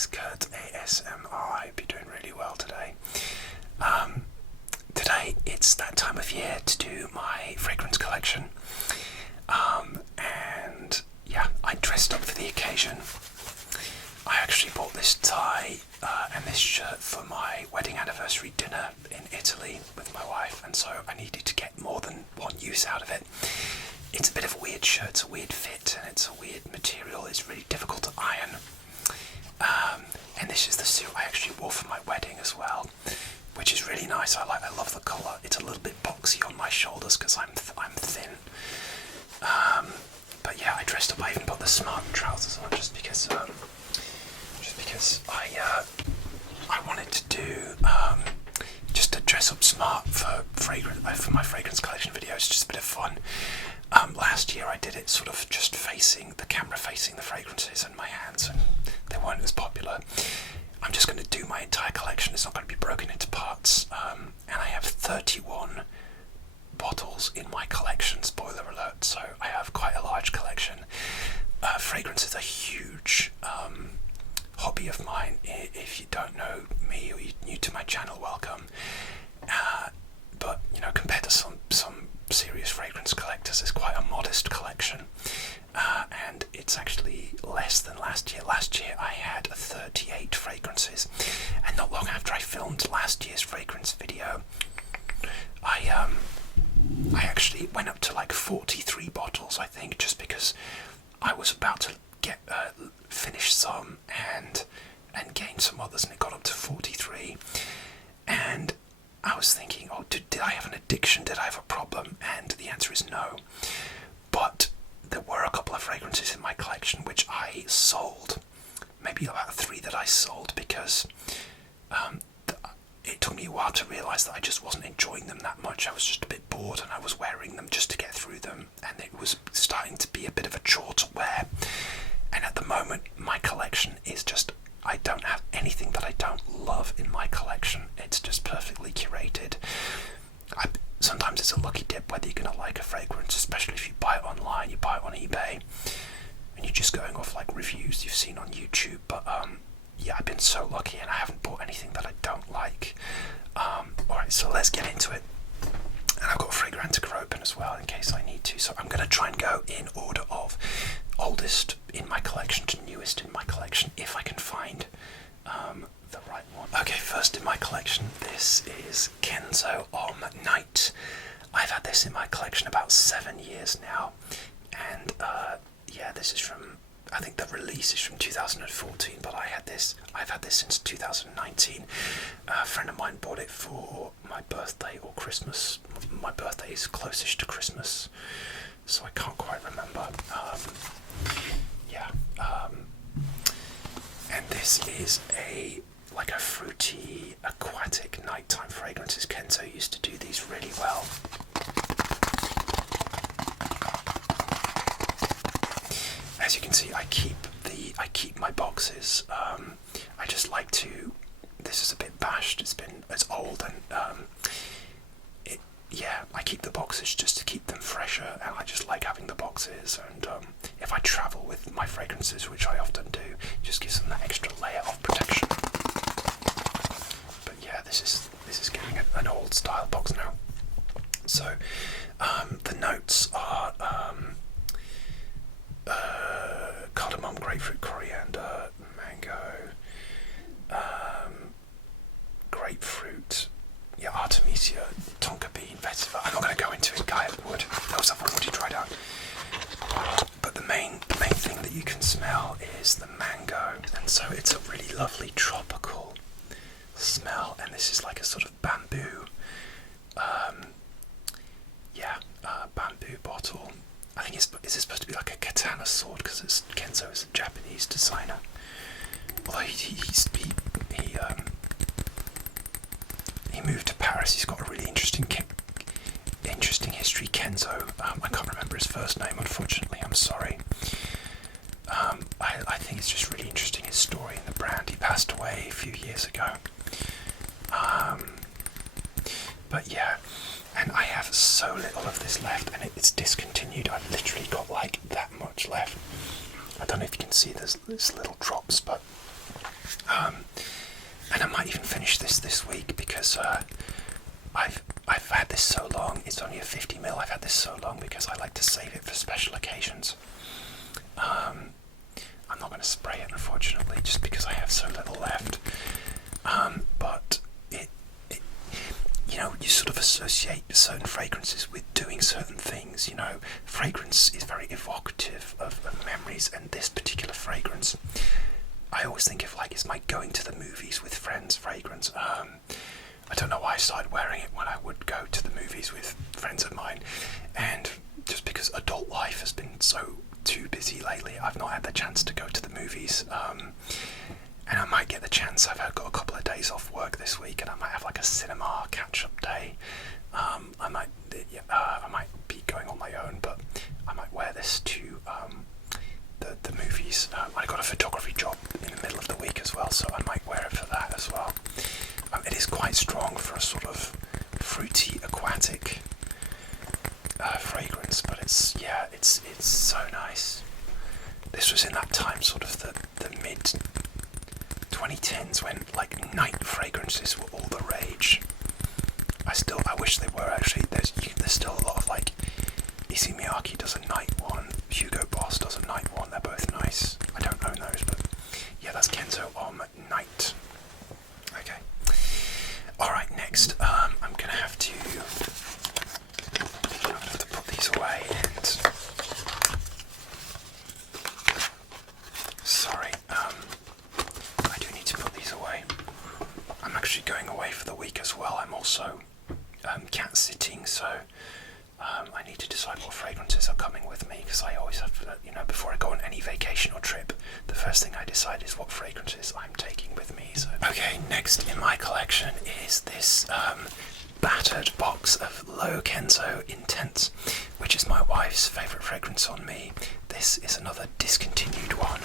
is Kurt ASMR. I hope you're doing really well today. Today it's that time of year to do my fragrance collection. And yeah, I dressed up for the occasion. I actually bought this tie and this shirt for my wedding anniversary dinner in Italy with my wife, and so I needed to get more than one use out of it. It's a bit of a weird shirt, it's a weird fit, and it's a weird material. It's really difficult to iron. And this is the suit I actually wore for my wedding as well, which is really nice. I love the colour. It's a little bit boxy on my shoulders because I'm thin. But yeah, I dressed up. I even put the smart trousers on just because I wanted to do just to dress up smart for my fragrance collection video. It's just a bit of fun. Last year I did it sort of just facing the camera, facing the fragrances and my hands, and they weren't as popular. I'm just going to do my entire collection. It's not going to be broken into parts. And I have 31 bottles in my collection, spoiler alert, so I have quite a large collection. Fragrance is a huge hobby of mine. If you don't know me or you're new to my channel, welcome. But you know, compared to some serious fragrance collectors, it's quite a modest collection, and it's actually less than last year. Last year I had 38 fragrances, and not long after I filmed last year's fragrance video, I actually went up to like 43 bottles, I think, just because I was about to finish some and gain some others, and it got up to 43. And I was thinking, oh, did I have an addiction? Did I have a problem? And the answer is no. But there were a couple of fragrances in my collection which I sold. Maybe about 3 that I sold because it took me a while to realise that I just wasn't enjoying them that much. I was just a bit bored and I was wearing them just to get through them, and it was starting to be a bit of a chore to wear. And at the moment my collection is just, I don't have anything that I don't love in my collection. It's just perfectly curated. Sometimes it's a lucky dip whether you're going to like a fragrance, especially if you buy it online, you buy it on eBay, and you're just going off like reviews you've seen on YouTube. But yeah, I've been so lucky and I haven't bought anything that I don't like. Alright, so let's get into it. And I've got a Fragrantica open as well in case I need to. So I'm going to try and go in order of oldest in my collection to newest in my collection, if I can find the right one. Okay, first in my collection, this is Kenzo Homme Night. I've had this in my collection about 7 years now, and yeah, this is from, I think the release is from 2014, but I've had this since 2019. A friend of mine bought it for my birthday or Christmas. My birthday is closest to Christmas, so I can't quite remember. And this is like a fruity, aquatic nighttime fragrances. Kenzo used to do these really well. As you can see, I keep my boxes. I just like to. This is a bit bashed. It's old, and yeah, I keep the boxes just to keep them fresher, and I just like having the boxes. And if I travel with my fragrances, which I often do, it just gives them that extra layer of protection. But yeah, this is getting an old style box now. So the notes are cardamom, grapefruit, coriander, mango, grapefruit, yeah, Artemisia, tonka bean, vetiver. I'm not going to go into it. Guaiac wood. Those I've already tried out. But the main thing that you can smell is the mango, and so it's a really lovely tropical smell. And this is like a sort of bamboo, bamboo bottle. I think is it supposed to be like a katana sword because Kenzo is a Japanese designer. Although he moved to Paris. He's got a really interesting history. Kenzo. I can't remember his first name, unfortunately. I'm sorry. I think it's just really interesting, his story and the brand. He passed away a few years ago. But yeah, and I have so little of this left, and it's discontinued. I've literally got like that much left. I don't know if you can see there's little drops, but And I might even finish this week because I've had this so long. It's only a 50ml. I've had this so long because I like to save it for special occasions. I'm not going to spray it, unfortunately, just because I have so little left. But it, you know, you sort of associate certain fragrances with doing certain things. You know, fragrance is very evocative of memories, and this particular fragrance, I always think of like it's my going to the movies with friends fragrance. I don't know why I started wearing it when I would go to the movies with friends of mine, and just because adult life has been so too busy lately, I've not had the chance to go to the movies. And I might get the chance. I've got a couple of days off work this week, and I might have like a cinema catch-up day. I might be going on my own, but I might wear this to the movies. I got a photography job in the middle of the week as well, so I might wear it for that as well. It is quite strong for a sort of fruity, aquatic fragrance, but it's so nice. This was in that time, sort of the mid 2010s, when like night fragrances were all the rage. I wish they were actually. There's still a lot of like Issey Miyake does a night one, Hugo Boss does a night one. They're both nice. I don't own those, but yeah, that's Kenzo Homme Night. Okay. All right, next I'm gonna have to put these away. And sorry, I do need to put these away. I'm actually going away for the week as well. I'm also cat sitting, so I need to decide what fragrances are coming with me, because I always have to, you know, before I go on any vacation or trip, the first thing I decide is what fragrances I'm taking with me. So okay, next in my collection is this battered box of Low Kenzo Intense, which is my wife's favourite fragrance on me. This is another discontinued one.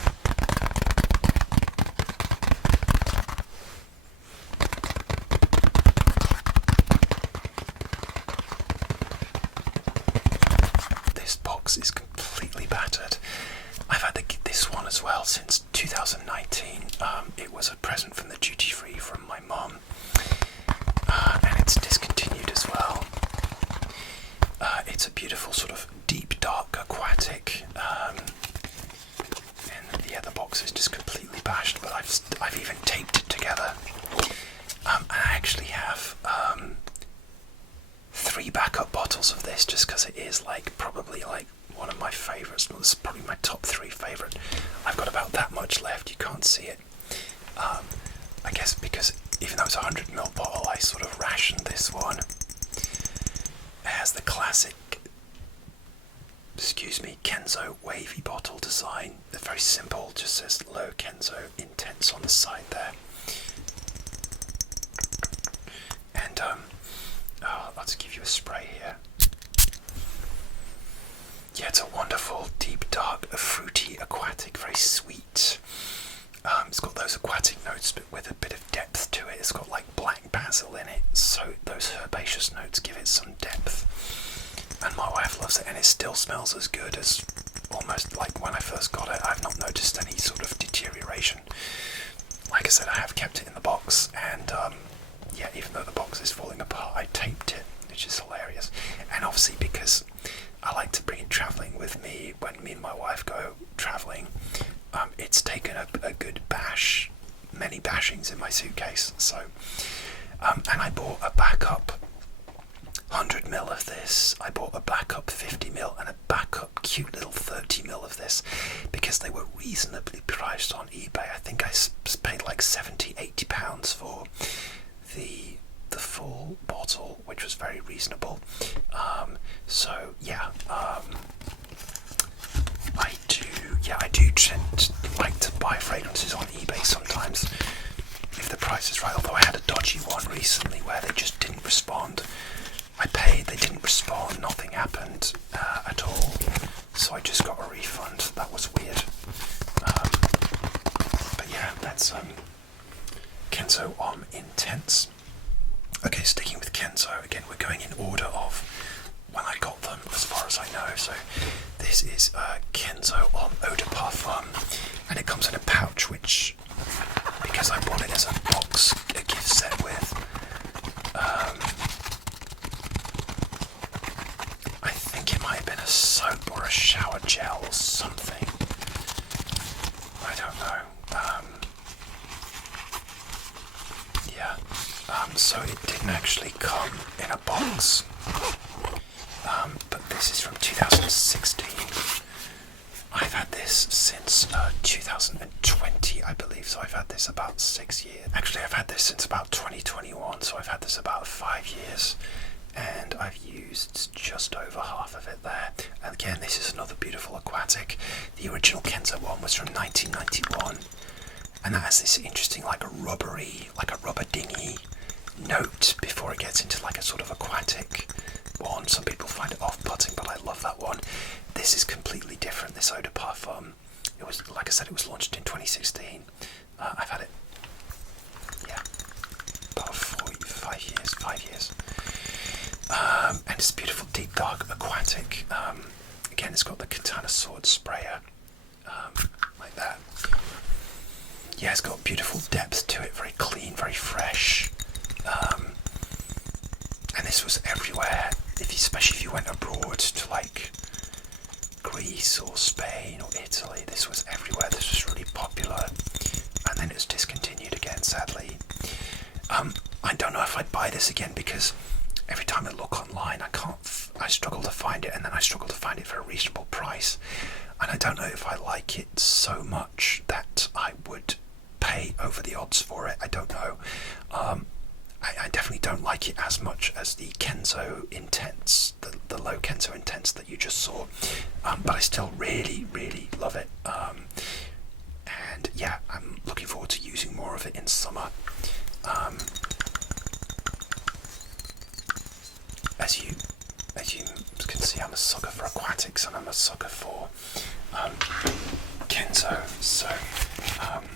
This box is completely battered. I've had this one as well since 2019. It was a present from the duty free from my mum, and it's discontinued as well. It's a beautiful sort of deep dark aquatic, and yeah, the box is just completely bashed, but I've even taped it together. And I actually have 3 backup bottles of this, just because it is like probably like one of my favourites. Well, this is probably my top 3 favourite. I've got about that much left. You can't see it. I guess because even though it's a 100ml bottle, I sort of rationed this one. It has the classic, Kenzo wavy bottle design. They're very simple. Just says Low Kenzo Intense on the side there. And I'll just give you a spray here. Yeah, it's a wonderful, deep, dark, fruity, aquatic, very sweet. It's got those aquatic notes, but with a bit of depth to it. It's got like black basil in it, so those herbaceous notes give it some depth. And my wife loves it, and it still smells as good as almost like when I first got it. I've not noticed any sort of deterioration. Like I said, I have kept it in the box, and yeah, even though the box is falling apart, I taped it, which is hilarious. And obviously because I like to bring it travelling with me when me and my wife go travelling, it's taken a good bash, many bashings in my suitcase. So, and I bought a backup 100ml of this, I bought a backup 50ml and a backup cute little 30ml of this, because they were reasonably priced on eBay. I think I paid like £70-80 for the full bottle, which was very reasonable. So yeah, I do tend like to buy fragrances on eBay sometimes if the price is right, although I had a dodgy one recently where they just didn't respond. I paid, they didn't respond, nothing happened at all, so I just got a refund. That was weird. But yeah, that's Kenzo Homme Intense. Okay, sticking with Kenzo, again we're going in order of when I got them, as far as I know. So this is Kenzo Homme Eau de Parfum, and it comes in a pouch, which, because So it didn't actually come in a box, but this is from 2016. I've had this since 2020, I believe, so I've had this about 6 years. Actually, I've had this since about 2021, so I've had this about 5 years, and I've used just over half of it there. And again, this is another beautiful aquatic. The original Kenzo one was from 1991, and that has this interesting, like a rubber dinghy note before it gets into like a sort of aquatic one. Some people find it off-putting, but I love that one. This is completely different, this eau de parfum. It was, like I said, it was launched in 2016. I've had it, yeah, about 5 years. And it's a beautiful deep dark aquatic. Again, it's got the katana sword sprayer, like that. Yeah, it's got beautiful depth to it, very clean, very fresh. And this was everywhere, especially if you went abroad to like Greece or Spain or Italy. This was everywhere. This was really popular, and then it was discontinued again, sadly. I don't know if I'd buy this again, because every time I look online, I struggle to find it, and then I struggle to find it for a reasonable price. And I don't know if I like it so much that I would pay over the odds for it. I don't know. I definitely don't like it as much as the Kenzo Intense, the low Kenzo Intense that you just saw, but I still really, really love it. And yeah, I'm looking forward to using more of it in summer. As you can see, I'm a sucker for aquatics, and I'm a sucker for Kenzo. So I'm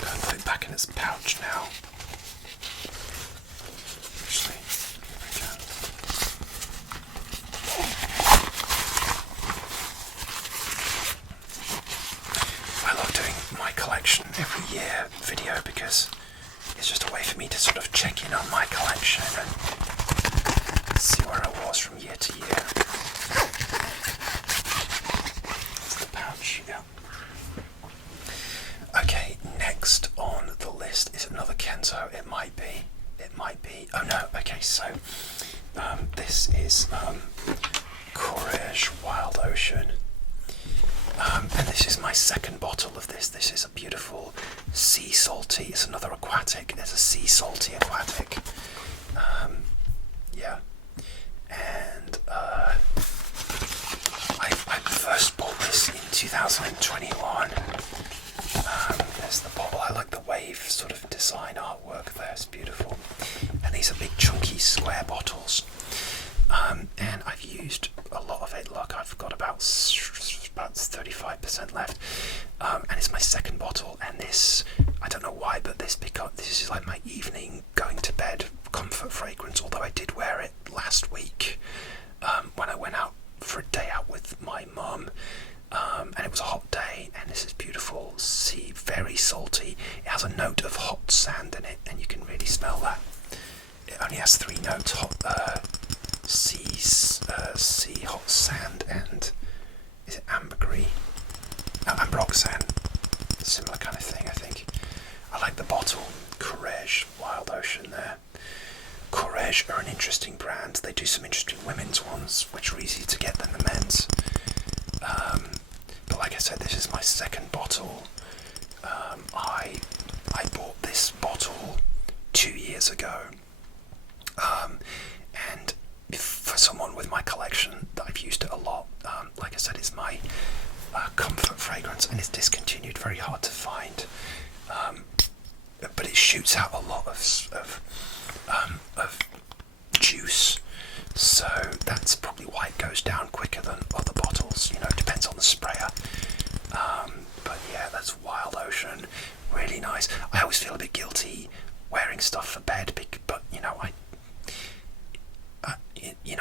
going to put it back in its pouch now. Actually, here we go. I love doing my collection every year video, because it's just a way for me to sort of check in on my collection and see where I was from year to year. That's the pouch, yeah. Okay, next on the list is another Kenzo. It might be. Oh no, okay, so this is Courage Wild Ocean. And this is my second bottle of this. This is a beautiful sea salty. It's another aquatic. There's a sea salty aquatic. Yeah. And I first bought this in 2021. There's the bottle. I like the wave sort of design artwork there. It's beautiful. And these are big chunky square bottles. And I've used a lot of it. Look, I've got about 35% left. And it's my second bottle. And this, I don't know why, but this is like my evening going to bed comfort fragrance. Although I did wear it last week when I went out for a day out with my mum. And it was a hot day, and this is beautiful sea, very salty. It has a note of hot sand in it, and you can really smell that. It only has 3 notes: hot sea, hot sand, and is it ambergris? No, ambroxan. Similar kind of thing, I think. I like the bottle. Courage Wild Ocean there. Courage are an interesting brand. They do some interesting women's ones, which are easier to get than the men's. But like I said, this is my second bottle. I bought this bottle 2 years ago, and for someone with my collection, I've used it a lot. Like I said, it's my comfort fragrance, and it's discontinued, very hard to find. But it shoots out a lot of juice, so that's probably why it goes down quicker than other bottles. You know, it depends on the sprayer. But yeah, that's Wild Ocean, really nice. I always feel a bit guilty wearing stuff for bed, but you know,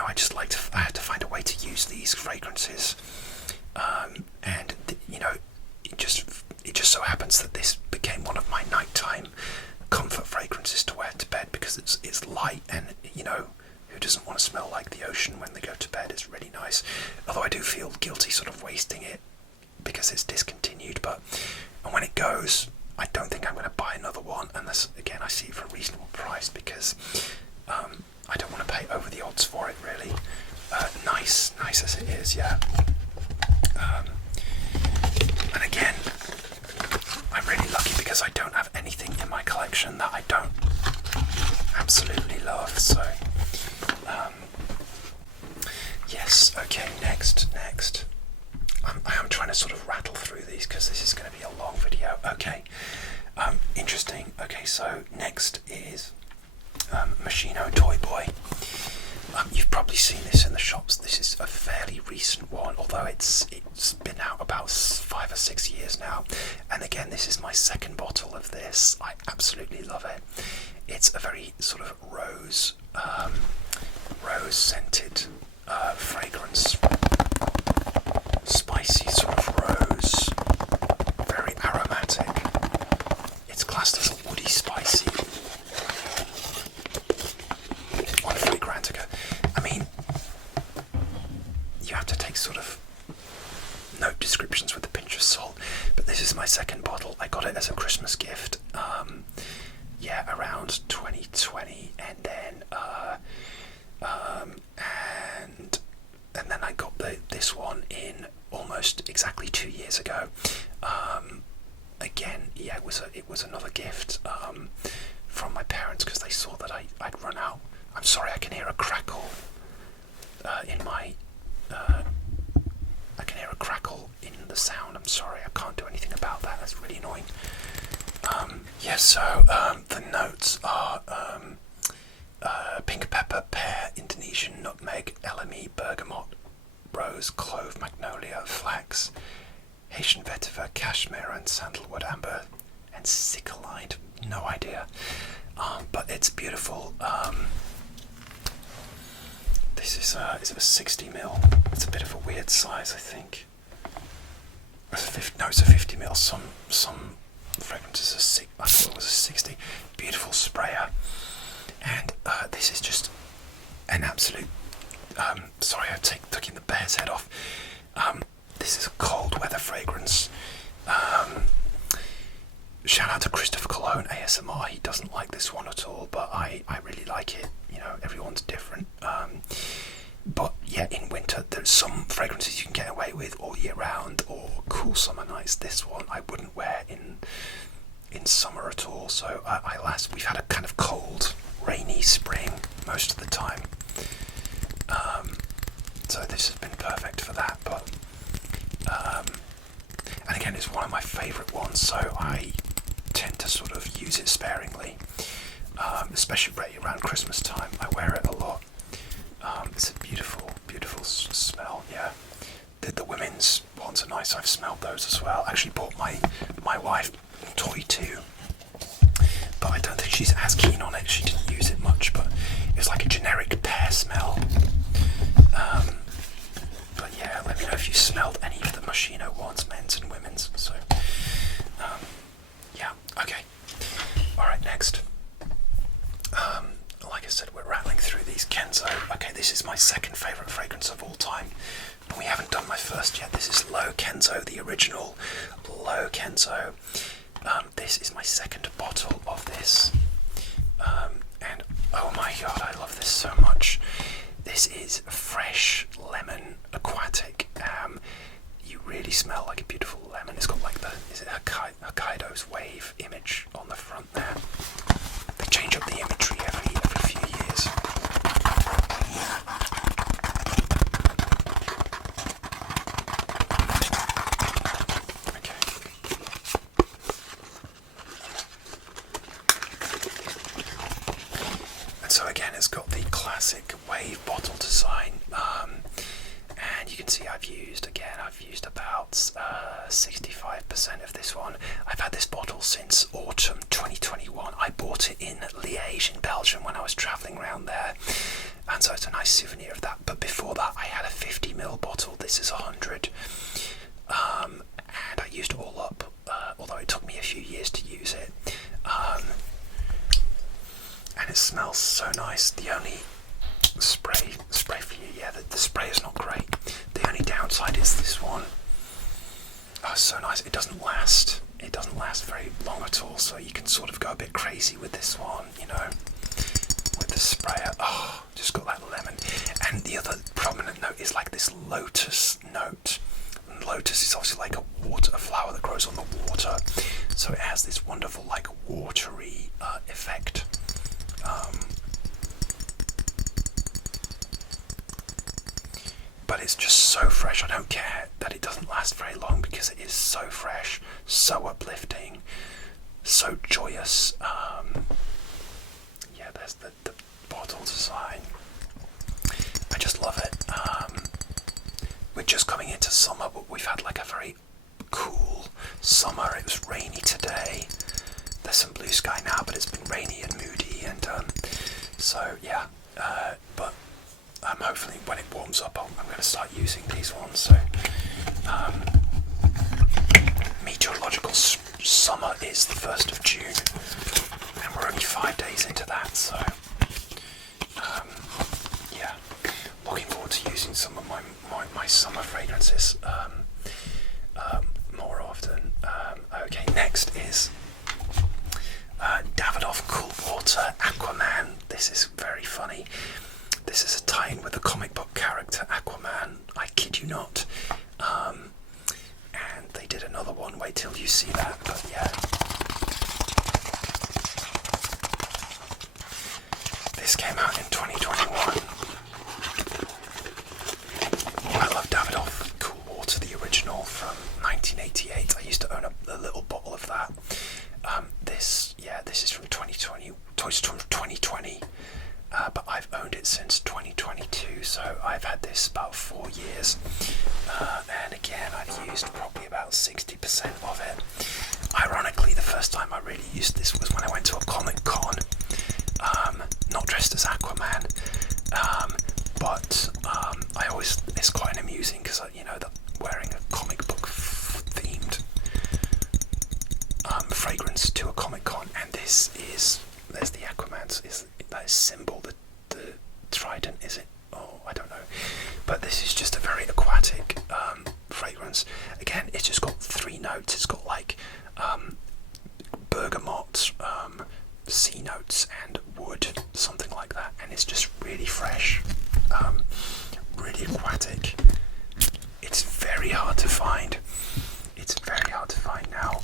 I just like to. I have to find a way to use these fragrances, and you know, it just so happens that this became one of my nighttime comfort fragrances to wear to bed, because it's light, and you know, who doesn't want to smell like the ocean when they go to bed? It's really nice. Although I do feel guilty sort of wasting it because it's discontinued, and when it goes, I don't think I'm going to buy another one unless, again, I see it for a reasonable price, because I don't want to pay over the odds for it, really. Nice as it is, yeah. And again, I'm really lucky because I don't have anything in my collection that I don't absolutely love. So, yes. Okay. Next. I am trying to sort of rattle through these because this is going to be a long video. Okay. Interesting. Okay. So next is Machino Toy Boy. You've probably seen this in the shops. This is a fairly recent one, although it's been out about 5 or 6 years now. And again, this is my second bottle of this. I absolutely love it. It's a very sort of rose scented fragrance, spicy sort of rose, very aromatic. It's classed as a woody spicy on Fragrantica. I mean, you have to take sort of note descriptions with a pinch of salt, but this is my second bottle. I got it as a Christmas gift, around 2020, and then and then I got this one in almost exactly 2 years ago. Again, yeah, it was another gift from my parents because they saw that I'd run out. I'm sorry, I can hear a crackle in my. I can hear a crackle in the sound. I'm sorry, I can't do anything about that. That's really annoying. So the notes are pink pepper, pear, Indonesian nutmeg, LME, bergamot, rose, clove, magnolia, flax, Haitian vetiver, cashmere, and sandalwood, amber, and cichlids. No idea, but it's beautiful. This is a 60ml. It's a bit of a weird size, I think. It's a 50ml. Some fragrances are I thought it was a 60. Beautiful sprayer, and this is just an absolute. Sorry, I'm taking the bear's head off. This is a cold weather fragrance. Shout out to Christopher Cologne ASMR. He doesn't like this one at all, but I really like it. You know, everyone's different. But yeah, in winter, there's some fragrances you can get away with all year round, or cool summer nights. This one I wouldn't wear in summer at all. So we've had a kind of cold, rainy spring most of the time. So this has been perfect for that. But and again, it's one of my favourite ones, so I tend to sort of use it sparingly, especially right around Christmas time. I wear it a lot. It's a beautiful, beautiful smell. Yeah, the women's ones are nice. I've smelled those as well. Actually, bought my wife Toy too, but I don't think she's as keen on it. She didn't use it much, but it was like a generic pear smell. But yeah, let me know if you smelled any of the Moschino ones, men's and women's. So yeah, okay. All right, next. Like I said, we're rattling through these. Kenzo. Okay, this is my second favourite fragrance of all time. But we haven't done my first yet. This is Low Kenzo, the original Low Kenzo. This is my second bottle of this. And oh my god, I love this so much. This is fresh lemon aquatic. You really smell like a beautiful lemon. It's got like is it Hokkaido's wave image on the front there. They change up the imagery every few years. Okay. And so again, it's got the classic wave bottle design. And you can see I've used about 65% of this one. I've had this bottle since autumn 2021. I bought it in Liège in Belgium when I was travelling around there, and so it's a nice souvenir of that. But before that, I had a 50ml bottle. This is 100, and I used it all up, although it took me a few years to use it. And it smells so nice. The only spray for you, yeah, the spray is not great. The only downside is this one. Oh, so nice. It doesn't last. it doesn't last very long at all. So you can sort of go a bit crazy with this one, you know, with the sprayer. Oh, just got that lemon. And the other prominent note is like this lotus note. And lotus is obviously like a flower that grows on the water, so it has this wonderful like watery effect. But it's just so fresh. I don't care that it doesn't last very long because it is so fresh, so uplifting, so joyous. Yeah, there's the bottle design. I just love it. We're just coming into summer, but we've had like a very cool summer. It was rainy today. There's some blue sky now, but it's been rainy and moody, and so yeah. But hopefully when it warms up, I'm going to start using these ones. So meteorological summer is the 1st of June, and we're only 5 days into that. So yeah, looking forward to using some of my summer fragrances more often. Okay, next is Davidoff Cool Water Aquaman. This is very funny. This is a tie-in with the comic book character Aquaman. I kid you not. And they did another one. Wait till you see that. But yeah, this came out in 2021. I love Davidoff Cool Water, the original from 1988. I used to own a little bottle of that. This is from 2020. Toys from 2020. But I've owned it since 2022, so I've had this about 4 years. And again, I've used probably about 60% of it. Ironically, the first time I really used this was when I went to a Comic Con, not dressed as Aquaman, but it's quite amusing because you know that wearing a comic book themed fragrance to a Comic Con, and there's the Aquaman's that symbol, the trident, is it? Oh, I don't know. But this is just a very aquatic fragrance. Again, it's just got 3 notes. It's got like bergamot, sea notes, and wood, something like that. And it's just really fresh, really aquatic. It's very hard to find. It's very hard to find now.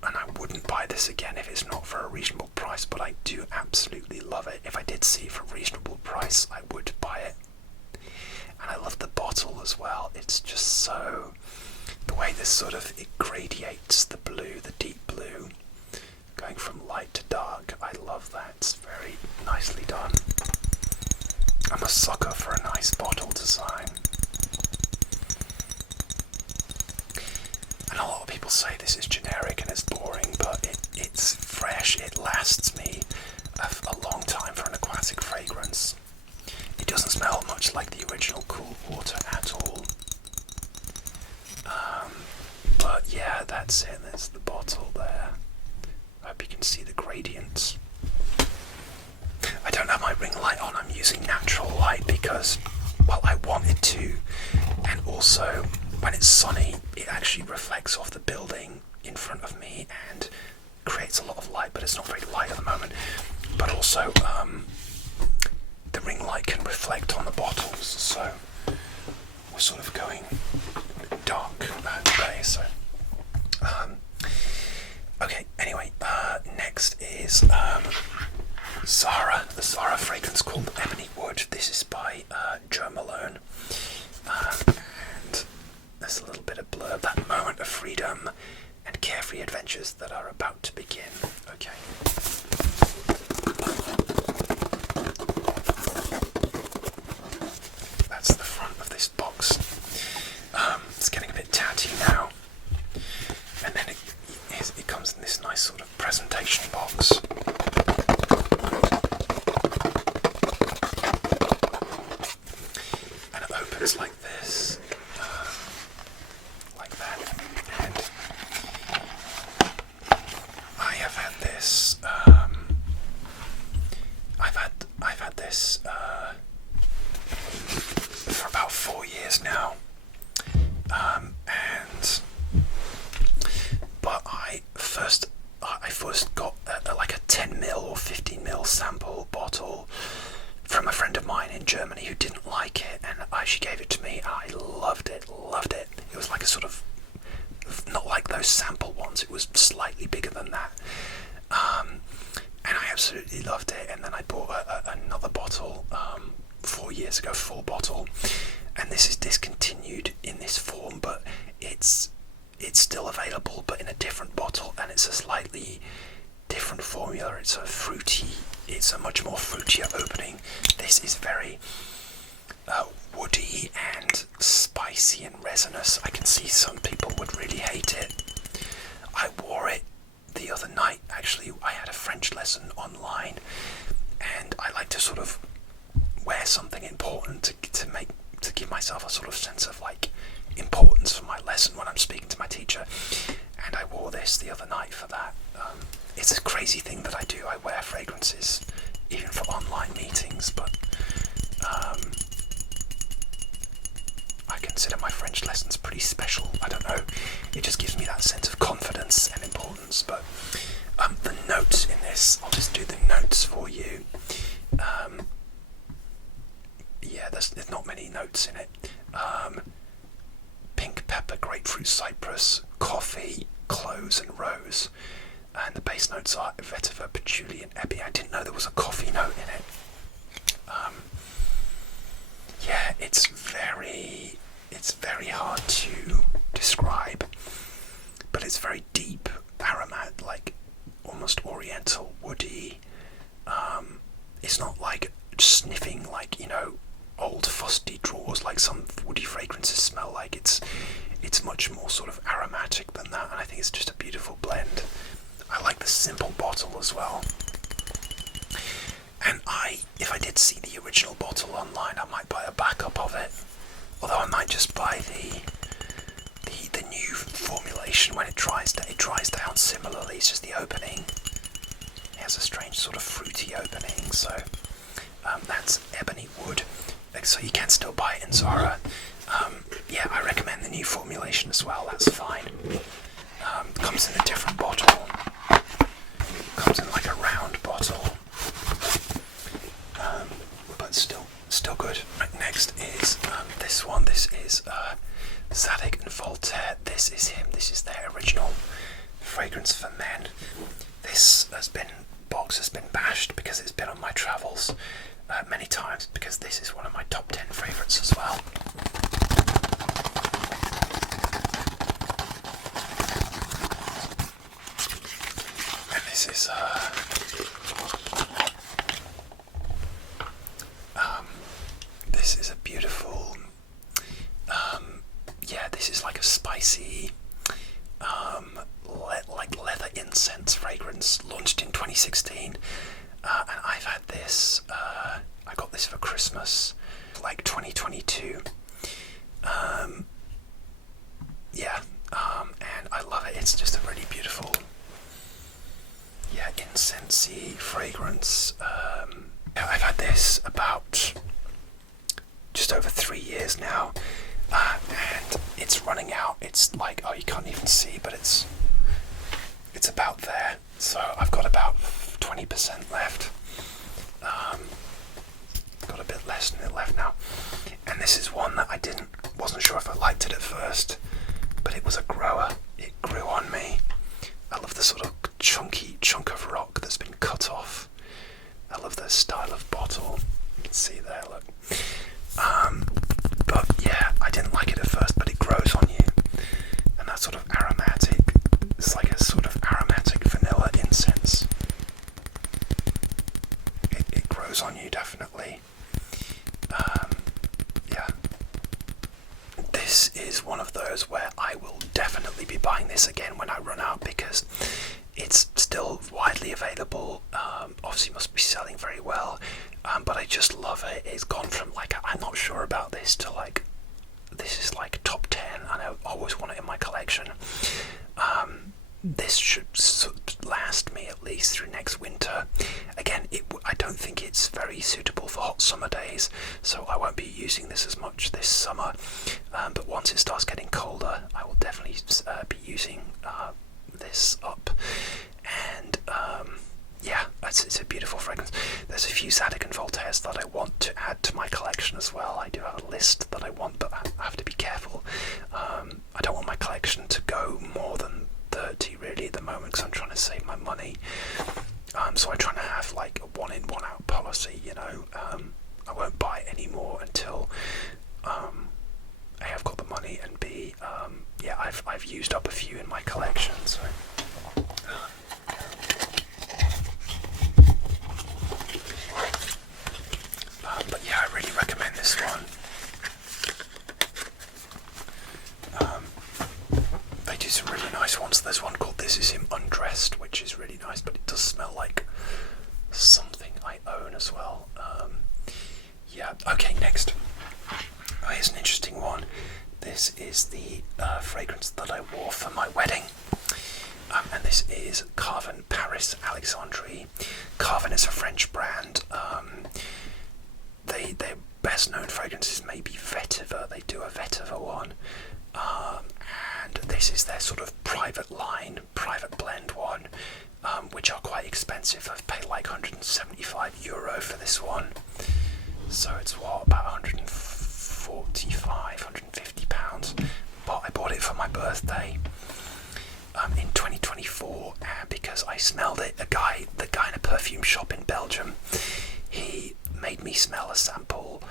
And I wouldn't buy this again if it's not for a reasonable price, but I do absolutely love it. If I did see it for a reasonable price, I would buy it. And I love the bottle as well. It's just so, the way this sort of, it gradiates the blue, the deep blue, going from light to dark. I love that. It's very nicely done. I'm a sucker for a nice bottle design. And a lot of people say this is generic and it's boring, but it's fresh. It lasts me a long time for an aquatic fragrance. It doesn't smell much like the original Cool Water at all. But yeah, that's it. That's the bottle there. I hope you can see the gradients. I don't have my ring light on. I'm using natural light because, well, I wanted to, and also when it's sunny, it actually reflects off the building in front of me and creates a lot of light, but it's not very light at the moment. But also, the ring light can reflect on the bottles, so we're sort of going dark today. So, okay. Anyway, next is Zara. The Zara fragrance called Ebony Wood. This is by Joe Malone, and there's a little bit of blurb. That moment of freedom and carefree adventures that are about to begin. Okay. That's the front of this box. It's getting a bit tatty now. And then it comes in this nice sort of presentation box. And it opens like this. Like that. And I have had this. I've had this for about 4 years now. And I first got like a 10 ml or 15 ml sample bottle from a friend of mine in Germany who didn't like it, and she gave it to me. I loved it. It was like a sort of, not like those sample ones, it was slightly bigger than that. And I absolutely loved it. And then I bought another bottle 4 years ago, full bottle, and this is discontinued in this form, but it's still available, but in a different bottle, and it's a slightly different formula. It's a much more fruitier opening. This is very woody and spicy and resinous. I can see some people would really hate it. I wore it the other night. Actually, I had a French lesson online, and I like to sort of wear something important to give myself a sort of sense of like importance for my lesson when I'm speaking to my teacher. And I wore this the other night for that. It's a crazy thing that I do. I wear fragrances even for online meetings, but I consider my French lessons pretty special. I don't know, it just gives me that sense of confidence and importance. But the notes in this, I'll just do the notes for you. Yeah, there's not many notes in it. Pink pepper, grapefruit, cypress, coffee, cloves and rose. And the base notes are vetiver, patchouli and ebony. I didn't know there was a coffee note in it. Yeah, it's very hard to describe, but it's very deep, aromatic, like almost oriental, woody. It's not like sniffing like, old fusty drawers like some woody fragrances smell like. It's much more sort of aromatic than that, and I think it's just a beautiful blend. I like the simple bottle as well. And if I did see the original bottle online, I might buy a backup of it. Although I might just buy the new formulation when it dries down similarly. It's just the opening. It has a strange sort of fruity opening. So that's ebony wood. So you can still buy it in Zara. Yeah, I recommend the new formulation as well. That's fine. Comes in a different bottle. Comes in like a round bottle. But still good. Right, next is this one. This is Zadig and Voltaire. This is him. This is their original fragrance for men. This box has been bashed because it's been on my travels many times, because this is one of my top 10 favourites as well. And this is a beautiful, this is like a spicy, like leather incense fragrance, launched in 2016, and I've had this, I got this for Christmas, like 2022, and I love it. It's just a really beautiful, incensey fragrance. I've had this about just over 3 years now, and it's running out. It's like, you can't even see, but it's about there. So I've got about 20% left. Got a bit less than it left now. And this is one that I wasn't sure if I liked it at first, but it was a grower. It grew on me. I love the sort of chunky chunk of rock that's been cut off. I love the style of bottle. You can see there, look. But yeah, I didn't like it at first, but it grows on you. And that sort of aromatic, it's like a sort of aromatic vanilla incense. It grows on you, definitely. This is one of those where I will definitely be buying this again when I run out, because it's still widely available. Obviously must be selling very well, but I just love it. It's gone from like, I'm not sure about this, to like, this is like top 10, and I always want it in my collection. This should last me at least through next winter. Again, I don't think it's very suitable for hot summer days, so I won't be using this as much this summer, but once it starts getting colder, I will definitely be using this up. few Zadig and Voltaires that I want to add to my collection as well. I do have a list that I want, but I have to be careful. I don't want my collection to go more than 30 really at the moment, because I'm trying to save my money. So I'm trying to have like a one in, one out policy, you know. I won't buy any more until A, I've got the money, and B, yeah, I've used up a few in my collection. So but yeah, I really recommend this one. They do some really nice ones. There's one called This Is Him Undressed, which is really nice, but it does smell like something I own as well. Yeah, okay, next. Oh, here's an interesting one. This is the fragrance that I wore for my wedding. And this is Carven Paris Alexandrie. Carven is a French brand. Their best known fragrance is maybe Vetiver. They do a Vetiver one. And this is their sort of private line, private blend one, which are quite expensive. I've paid like €175 for this one. So it's what, about 145, 150 pounds. But I bought it for my birthday in 2024 because I smelled it. The guy in a perfume shop in Belgium, he made me smell a sample,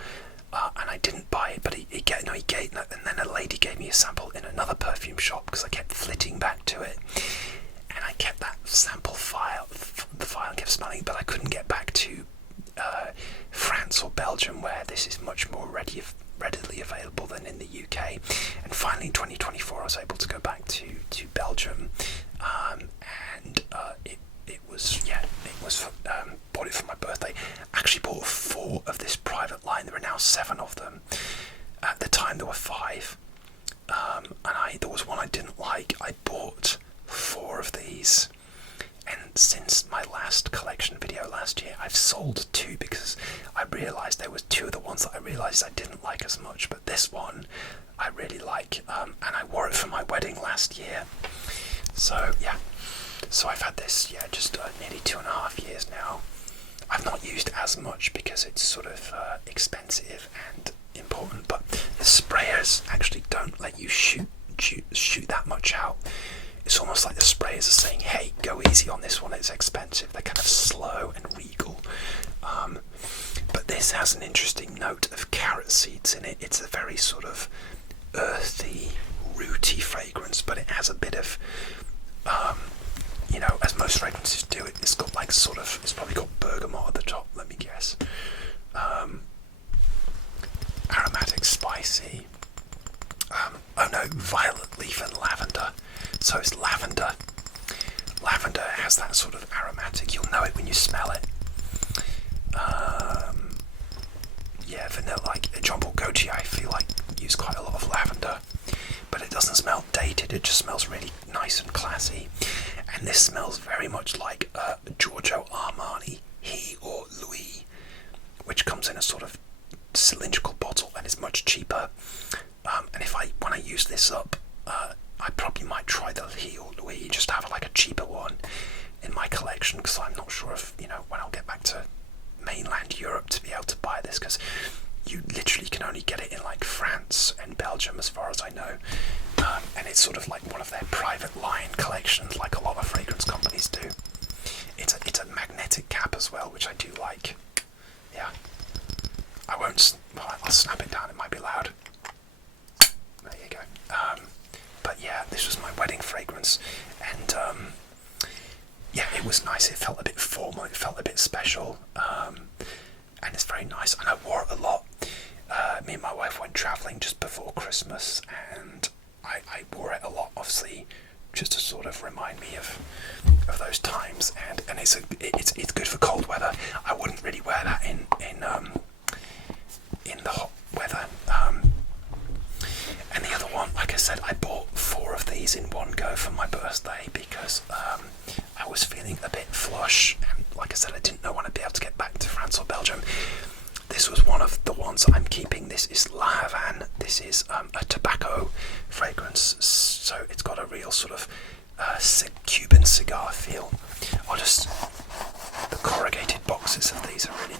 and I didn't buy it, but he gave, and then a lady gave me a sample in another perfume shop because I kept flitting back to it, and I kept that sample the file kept smelling, but I couldn't get back to France or Belgium, where this is much more readily available than in the UK. And finally in 2024 I was able to go back to Belgium, and it was bought it for my birthday. Actually bought 4 of this private line. There are now 7 of them. At the time there were 5, and there was one I didn't like. I bought 4 of these, and since my last collection video last year, I've sold 2 because I realised there was 2 of the ones that I realised I didn't like as much, but this one I really like, and I wore it for my wedding last year. So yeah, so I've had this just nearly 2.5 years now. I've not used as much because it's sort of expensive and important, but the sprayers actually don't let you shoot that much out. It's almost like the sprayers are saying, hey, go easy on this one, it's expensive. They're kind of slow and regal. But this has an interesting note of carrot seeds in it. It's a very sort of earthy, rooty fragrance, but it has a bit of, as most fragrances do, it's got like sort of, it's probably got bergamot at the top, let me guess. Aromatic, spicy. Violet leaf and lavender. So it's lavender. Lavender has that sort of aromatic. You'll know it when you smell it. Vanilla. Like Jean Paul Gaultier, I feel like use quite a lot of lavender, but it doesn't smell dated. It just smells really nice and classy. And this smells very much like Giorgio Armani, he or Louis, which comes in a sort of cylindrical bottle and is much cheaper. And when I use this up, I probably might try the He or Louis, just have like a cheaper one in my collection, because I'm not sure if, when I'll get back to mainland Europe to be able to buy this, because you literally can only get it in like France and Belgium as far as I know. And it's sort of like one of their private line collections, like a lot of fragrance companies do. It's a magnetic cap as well, which I do like. Yeah. I'll snap it down, it might be loud. There you go. But yeah, this was my wedding fragrance, and it was nice. It felt a bit formal, it felt a bit special, and it's very nice, and I wore it a lot. Me and my wife went travelling just before Christmas, and I wore it a lot, obviously, just to sort of remind me of those times, and it's good for cold weather. I wouldn't really wear that in the hot weather. And the other one, like I said, I bought 4 of these in one go for my birthday because I was feeling a bit flush, and like I said, I didn't know when I'd be able to get back to France or Belgium. This was one of the ones I'm keeping. This is La Havane. This is a tobacco fragrance, so it's got a real sort of Cuban cigar feel. The corrugated boxes of these are really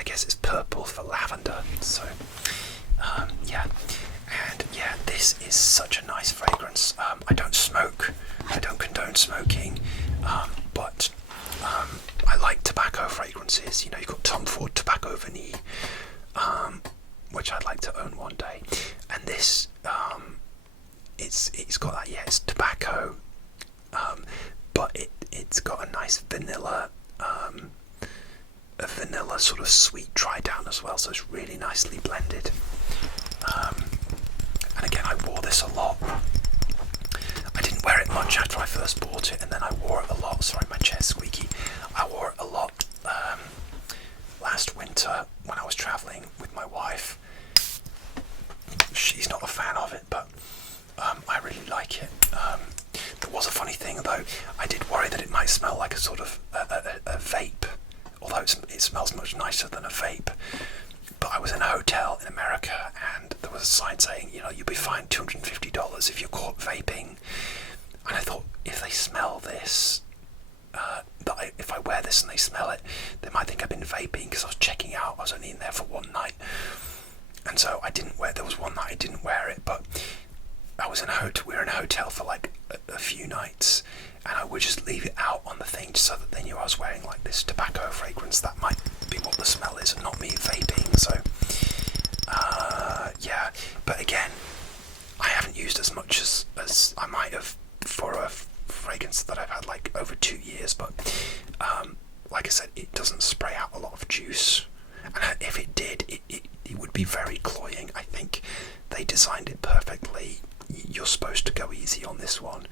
I guess it's purple for lavender. So yeah, and yeah, this is such a nice fragrance. I don't smoke, I don't condone smoking, but I like tobacco fragrances. You know, you've got Tom Ford Tobacco Vanille, which I'd like to own one day, and this it's got that, yeah, it's tobacco, but it's got a nice vanilla, a vanilla sort of sweet dry down as well, so it's really nicely blended. And again, I wore this a lot. I didn't wear it much after I first bought it, and then I wore it a lot. Sorry, my chair's squeaky. I wore it a lot last winter when I was travelling with my wife. She's not a fan of it, but I really like it. There was a funny thing though. I did worry that it might smell like a sort of a vape, although it smells much nicer than a vape. But I was in a hotel in America, and there was a sign saying, you know, you'll be fined $250 if you're caught vaping. And I thought, if they smell this, if I wear this and they smell it, they might think I've been vaping, because I was checking out. I was only in there for one night, and so I didn't wear. There was one night I didn't wear it, but I was in a hotel. We were in a hotel for like a few nights, and I would just leave it out on the thing so that they knew I was wearing like this tobacco fragrance. That might be what the smell is, and not me vaping. So yeah, but again, I haven't used as much as I might have for a fragrance that I've had like over 2 years. But like I said, it doesn't spray out a lot of juice, and if it did, it would be very cloying. I think they designed it perfectly. You're supposed to go easy on this one.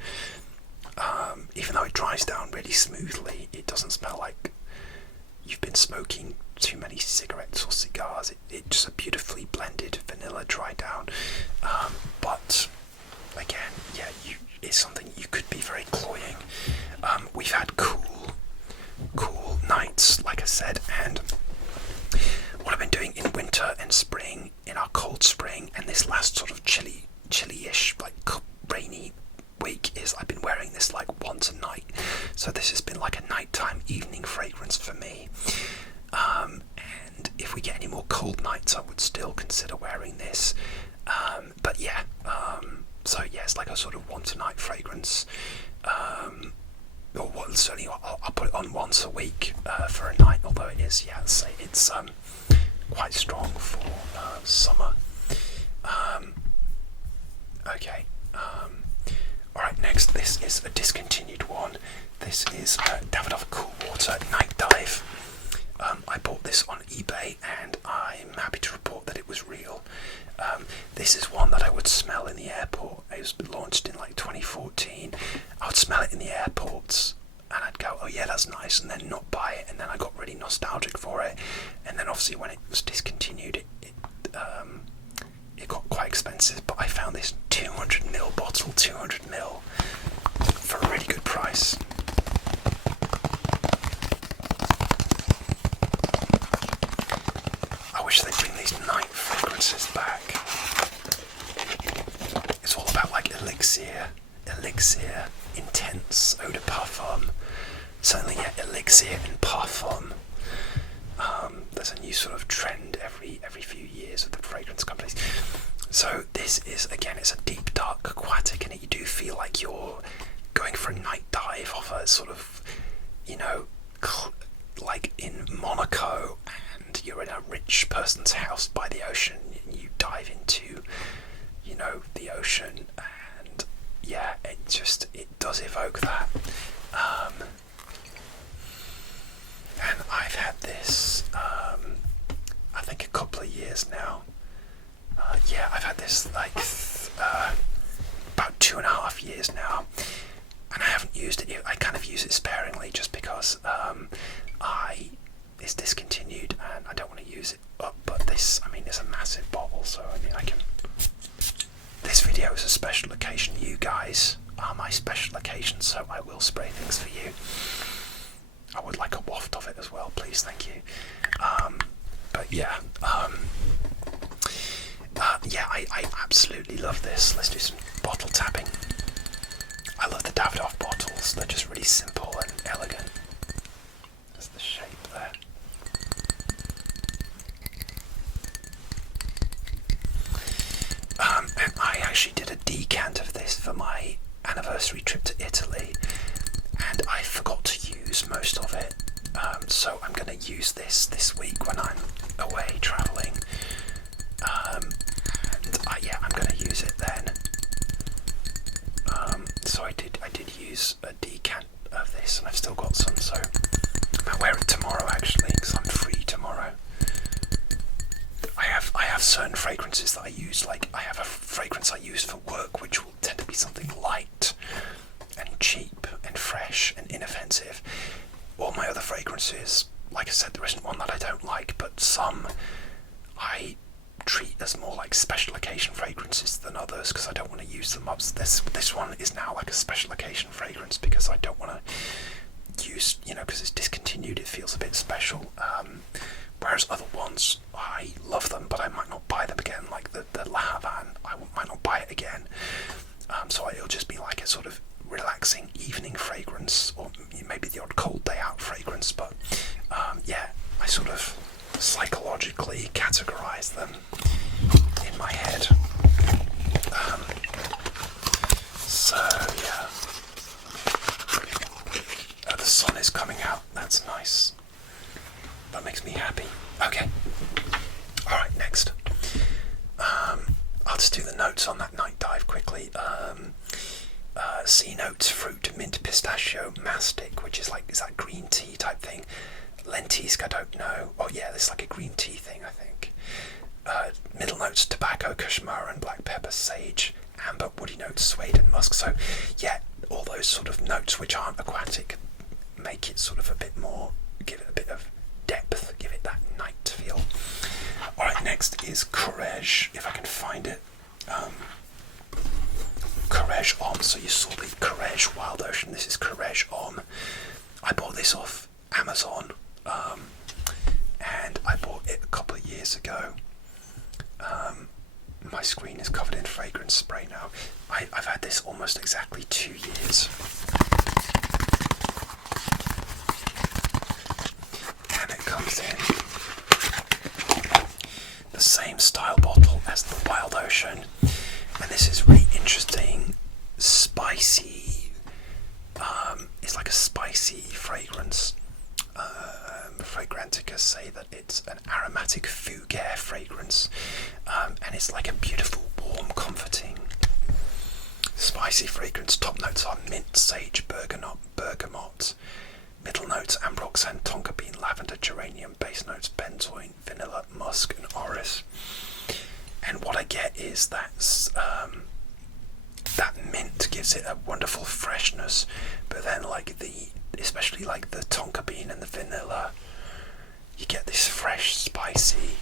Even though it dries down really smoothly, it doesn't smell like you've been smoking too many cigarettes or cigars. It's just a beautifully blended vanilla dry down. But again, yeah, it's something you could be very cloying. We've had cool nights, like I said, and what I've been doing in winter and spring, in our cold spring, and this last sort of chilly-ish, like rainy week, is I've been wearing this like once a night. So this has been like a nighttime evening fragrance for me. And if we get any more cold nights, I would still consider wearing this. But yeah, so yeah, it's like a sort of once a night fragrance. Or certainly I'll put it on once a week for a night, although it is, yeah, say it's quite strong for summer. Okay. Alright, next, this is a discontinued one. This is Davidoff Cool Water Night Dive. I bought this on eBay, and I'm happy to report that it was real. This is one that I would smell in the airport. It was launched in like 2014. I would smell it in the airports, and I'd go, oh yeah, that's nice, and then not buy it, and then I got really nostalgic for it. And then obviously when it was discontinued, it got quite expensive, but I found this 200ml bottle, 200ml, for a really good price. I wish they'd bring these night fragrances back. It's all about like elixir, intense eau de parfum. Certainly, yeah, elixir and parfum. There's a new sort of trend every few years with the fragrance companies. So this is, again, it's a deep, dark, aquatic, and you do feel like you're going for a night dive off a sort of, you know, like in Monaco, and you're in a rich person's house by the ocean, and you dive into, you know, the ocean, and yeah, it does evoke that. And I've had this, I think a couple of years now. Yeah, I've had this like about 2.5 years now, and I haven't used it. I kind of use it sparingly just because it's discontinued and I don't want to use it up. But this, I mean, it's a massive bottle, so I mean, I can. This video is a special occasion. You guys are my special occasion, so I will spray things for you. I would like a waft of it as well, please, thank you. But yeah, yeah, I absolutely love this. Let's do some bottle tapping. I love the Davidoff bottles. They're just really simple and elegant. That's the shape there. decant of this for my anniversary trip to Italy, and I forgot to use most of it. So I'm going to use this week when I'm away travelling. Yeah, I'm going to use it then. So I did use a decant of this, and I've still got some. So I'll wear it tomorrow actually, because I'm free tomorrow. I have certain fragrances that I use. Like I have a fragrance I use for work, which will tend to be something light and cheap and fresh and inoffensive. All my other fragrances, like I said, there isn't one that I don't like, but some I treat as more like special occasion fragrances than others, because I don't want to use them up. This one is now like a special occasion fragrance because I don't want to use, because it's discontinued, it feels a bit special. Whereas other ones, I love them, but I might not buy them again. Like the La Havane, I might not buy it again. So it'll just be like a sort of relaxing evening fragrance, or maybe the odd cold day out fragrance. But yeah, I sort of psychologically categorize them in my head. So yeah, the sun is coming out. That's nice. That makes me happy. Okay. All right. Next, I'll just do the notes on that night dive quickly. C notes: fruit, mint, pistachio, mastic, which is that green tea type thing. Lentisque, I don't know. Oh yeah, this is like a green tea thing, I think. Middle notes: tobacco, kashmir and black pepper, sage, amber, woody notes, suede and musk. So yeah, all those sort of notes which aren't aquatic make it sort of a bit more, give it a bit of depth, give it that night feel. Alright, next is Courage, if I can find it. Courage Homme. So you saw the Courage Wild Ocean. This is Courage Homme. I bought this off Amazon, and I bought it a couple of years ago. My screen is covered in fragrance spray now. I've had this almost exactly 2 years. And it comes in the same style bottle as the Wild Ocean. And this is really interesting, spicy. It's like a spicy fragrance. Fragrantica say that it's an aromatic fougere fragrance, and it's like a beautiful, warm, comforting, spicy fragrance. Top notes are mint, sage, bergamot. Middle notes: ambroxan, tonka bean, lavender, geranium. Base notes: benzoin, vanilla, musk, and orris. And what I get is that mint gives it a wonderful freshness, but then especially like the tonka bean and the vanilla, you get this fresh, spicy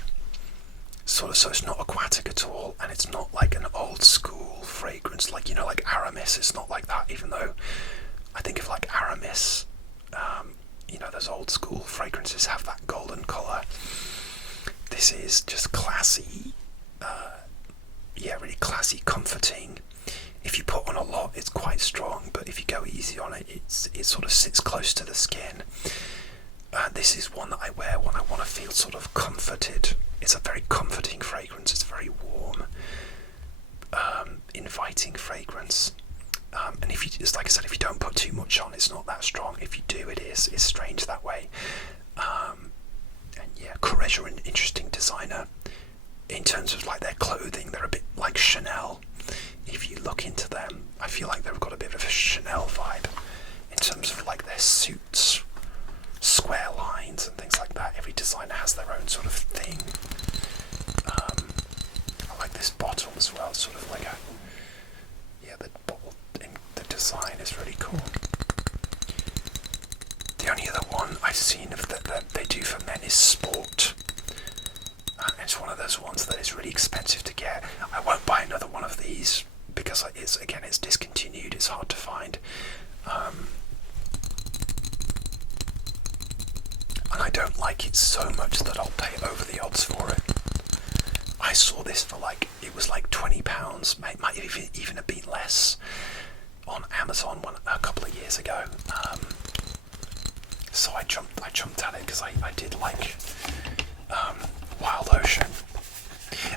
sort of. So it's not aquatic at all, and it's not like an old school fragrance like Aramis. It's not like that, even though I think of like Aramis. Those old school fragrances have that golden colour. This is just classy, really classy, comforting. If you put on a lot, it's quite strong, but if you go easy on it, it sort of sits close to the skin. This is one that I wear when I want to feel sort of comforted. It's a very comforting fragrance. It's very warm, inviting fragrance. And if you, just like I said, if you don't put too much on, it's not that strong. If you do, it's strange that way. And yeah, Courage are an interesting designer. In terms of like their clothing, they're a bit like Chanel. If you look into them, I feel like they've got a bit of a Chanel vibe in terms of like their suits, square lines and things like that. Every designer has their own sort of thing. I like this bottle as well. It's sort of like the bottle in the design is really cool. The only other one I've seen of that they do for men is Sport. It's one of those ones that is really expensive to get. I won't buy another one of these because it's discontinued. It's hard to find, and I don't like it so much that I'll pay over the odds for it. I saw this for it was like £20, might even have been less, on Amazon a couple of years ago. So I jumped at it because I did like Wild Ocean.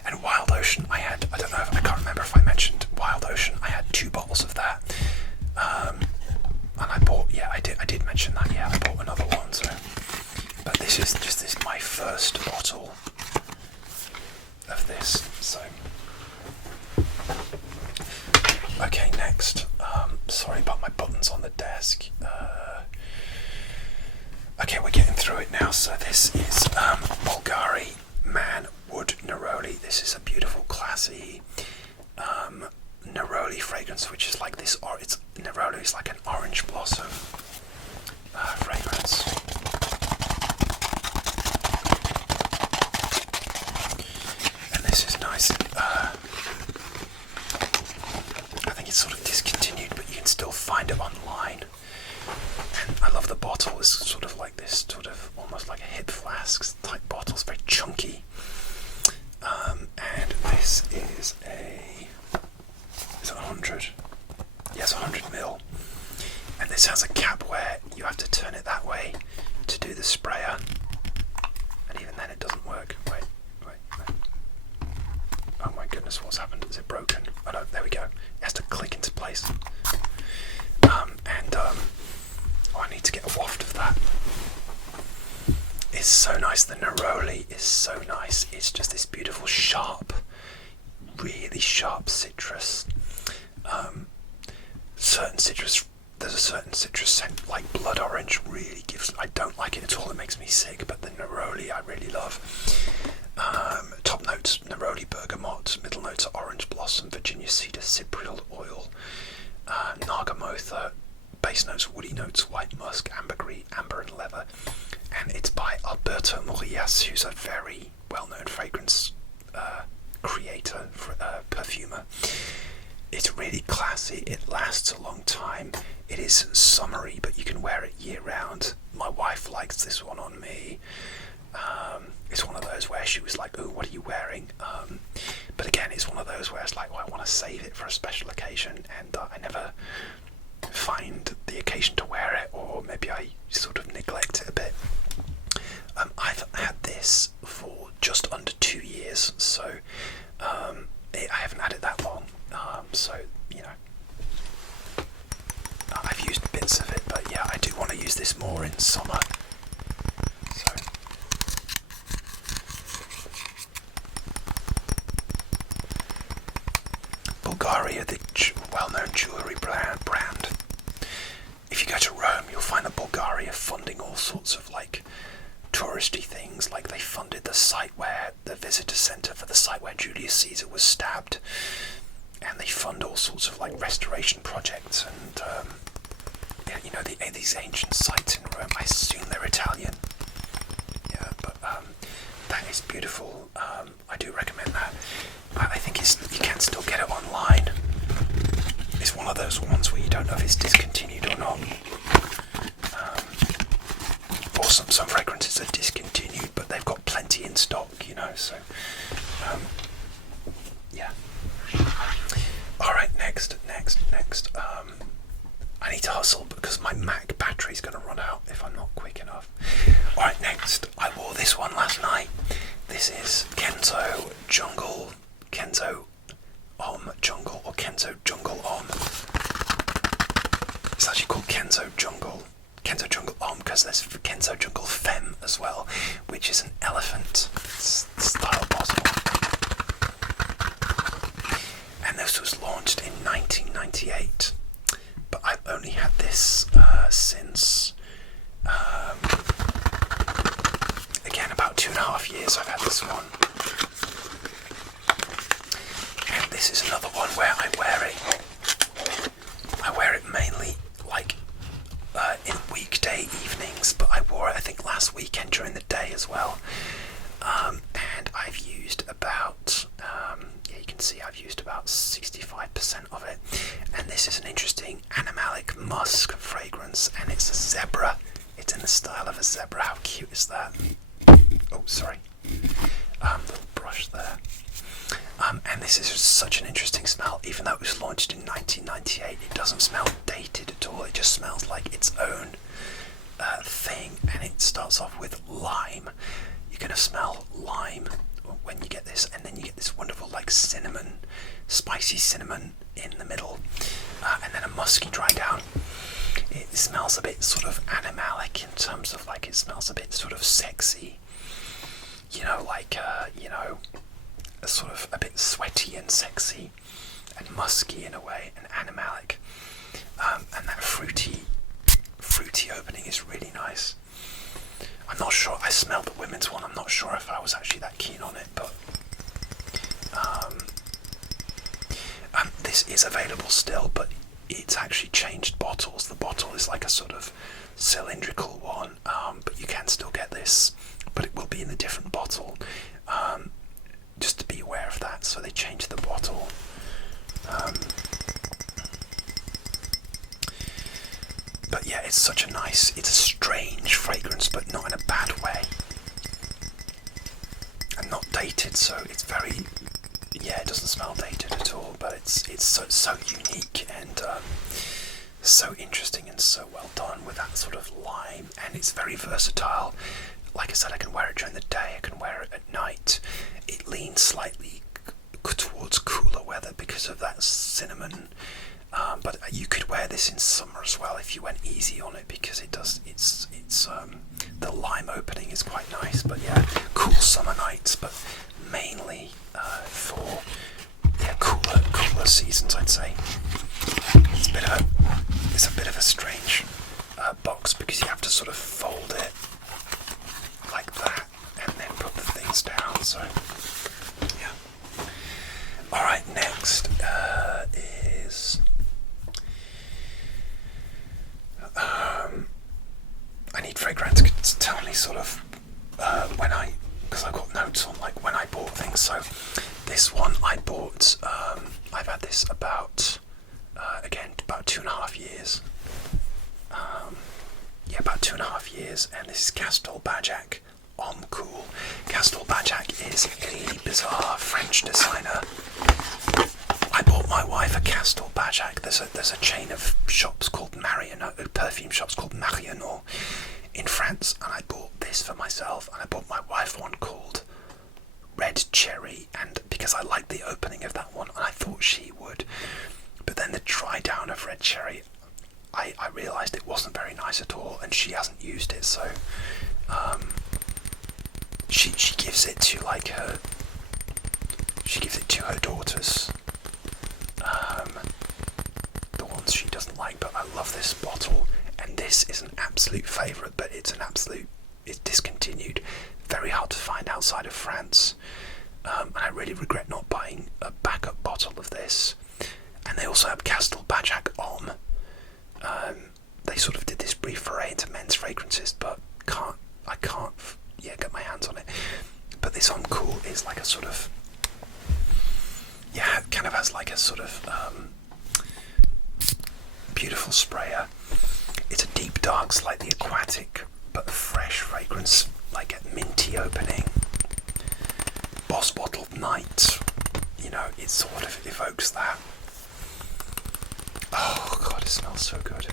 And Wild Ocean, I can't remember if I mentioned Wild Ocean. I mention that. Yeah, I bought another one. So, but this is my first bottle of this. So, okay, next. Sorry about my buttons on the desk. Okay, we're getting through it now. So this is Bulgari Man Wood Neroli. This is a beautiful, classy neroli fragrance, which is like this. Or it's neroli is like an orange blossom fragrance. And this is nice. I think it's sort of discontinued, but you can still find it online. And I love the bottle. It's sort of like this, sort of almost like a hip flask type bottle. It's very chunky. And this is is it 100? Yes, 100ml. And this has a cap where you have to turn it that way to do the sprayer. And even then it doesn't work. Wait. Oh my goodness, what's happened? Is it broken? Oh no, there we go. It has to click into place. I need to get a waft of that. It's so nice. The neroli is so nice. It's just this beautiful, sharp, really sharp citrus. There's a certain citrus scent, like blood orange, really gives. I don't like it at all. It makes me sick. But the neroli, I really love. Top notes: neroli, bergamot. Middle notes are orange blossom, Virginia cedar, cypriol oil, nargamotha. Base notes: woody notes, white musk, ambergris, amber and leather. And it's by Alberto Morillas, who's a very well-known fragrance creator, perfumer. It's really classy. It lasts a long time. It is summery, but you can wear it year-round. My wife likes this one on me. It's one of those where she was like, "Oh, what are you wearing?" But again, it's one of those where it's like, "Well, I want to save it for a special occasion," and I never find the occasion to wear it, or maybe I sort of neglect it a bit. I've had this for just under 2 years, so I haven't had it that long. So you know, I've used bits of it, but yeah, I do want to use this more in summer. So. Bulgaria, the well-known jewellery brand. If you go to Rome, you'll find that Bulgaria funding all sorts of like touristy things. Like they funded the visitor centre for the site where Julius Caesar was stabbed, and they fund all sorts of like restoration projects and you know, these ancient sites in Rome. I assume they're Italian. Yeah, but that is beautiful. I do recommend that. I think you can still get it online. It's one of those ones where you don't know if it's discontinued or not. Or some fragrances are discontinued, but they've got plenty in stock, you know. So, yeah. All right, next. I need to hustle because my Mac battery's going to run out if I'm not quick enough. All right, next. I wore this one last night. This is Kenzo Homme Jungle, or Kenzo Jungle Homme. It's actually called Kenzo Jungle Homme because there's Kenzo Jungle Femme as well, which is an elephant style bottle. And this was launched in 1998, but I've only had this since again about 2.5 years. I've had this one. And this is another one where I wear it mainly like in weekday evenings, but I wore it I think last weekend during the day as well. And I've used about you can see I've used about 65% of it. And this is an interesting animalic musk fragrance, and it's a zebra. It's in the style of a zebra. How cute is that? Oh, sorry. Little brush there. And this is such an interesting smell. Even though it was launched in 1998, it doesn't smell dated at all. It just smells like its own thing. And it starts off with lime. You're going to smell lime when you get this, and then you get this wonderful like cinnamon, spicy cinnamon in the middle, and then a musky dry down. It smells a bit sort of anime and sexy and musky in a way, and animalic, and that fruity opening is really nice. I'm not sure, I smelled the women's one, I'm not sure if I was actually that keen on it, but this is available still, but it's actually changed bottles. The bottle is like a sort of cylindrical one, but you can still get this, but it will be in a different bottle, just to be aware of that. So they changed the bottle. But yeah, it's such a nice, it's a strange fragrance, but not in a bad way, and not dated, so it's very, yeah, it doesn't smell dated at all, but it's so unique and so interesting and so well done with that sort of lime, and it's very versatile. Like I said, I can wear it during the day, I can wear it at night. It leans slightly towards cooler weather because of that cinnamon, but you could wear this in summer as well if you went easy on it, because it does, it's the lime opening is quite nice. But yeah, cool summer nights, but mainly for cooler seasons, I'd say. It's a bit of a strange box, because you have to sort of fold it like that and then put the things down. So yeah. All right, next is I need Fragrance to tell me sort of because I've got notes on like when I bought things. So this one I bought, I've had this about 2.5 years. About 2.5 years, and this is Castel Bajak Homme Cool. Castel Bajak is a bizarre French designer. I bought my wife a Castel Bajak. There's a chain of shops called perfume shops called Marionneau in France, and I bought this for myself, and I bought my wife one called Red Cherry, and because I liked the opening of that one, and I thought she would. But then the dry down of Red Cherry, I realised it wasn't very nice at all, and she hasn't used it, so she gives it to her daughters, the ones she doesn't like. But I love this bottle, and this is an absolute favourite, but it's discontinued, very hard to find outside of France, and I really regret not buying a backup bottle of this. And they also have Castel Bajak Homme. They sort of did this brief foray into men's fragrances, but I can't get my hands on it. But this Homme Cool is like a sort of, it kind of has like a sort of beautiful sprayer. It's a deep, dark, slightly aquatic but fresh fragrance, like a minty opening. Boss Bottled Night, it sort of evokes that. Oh god, it smells so good.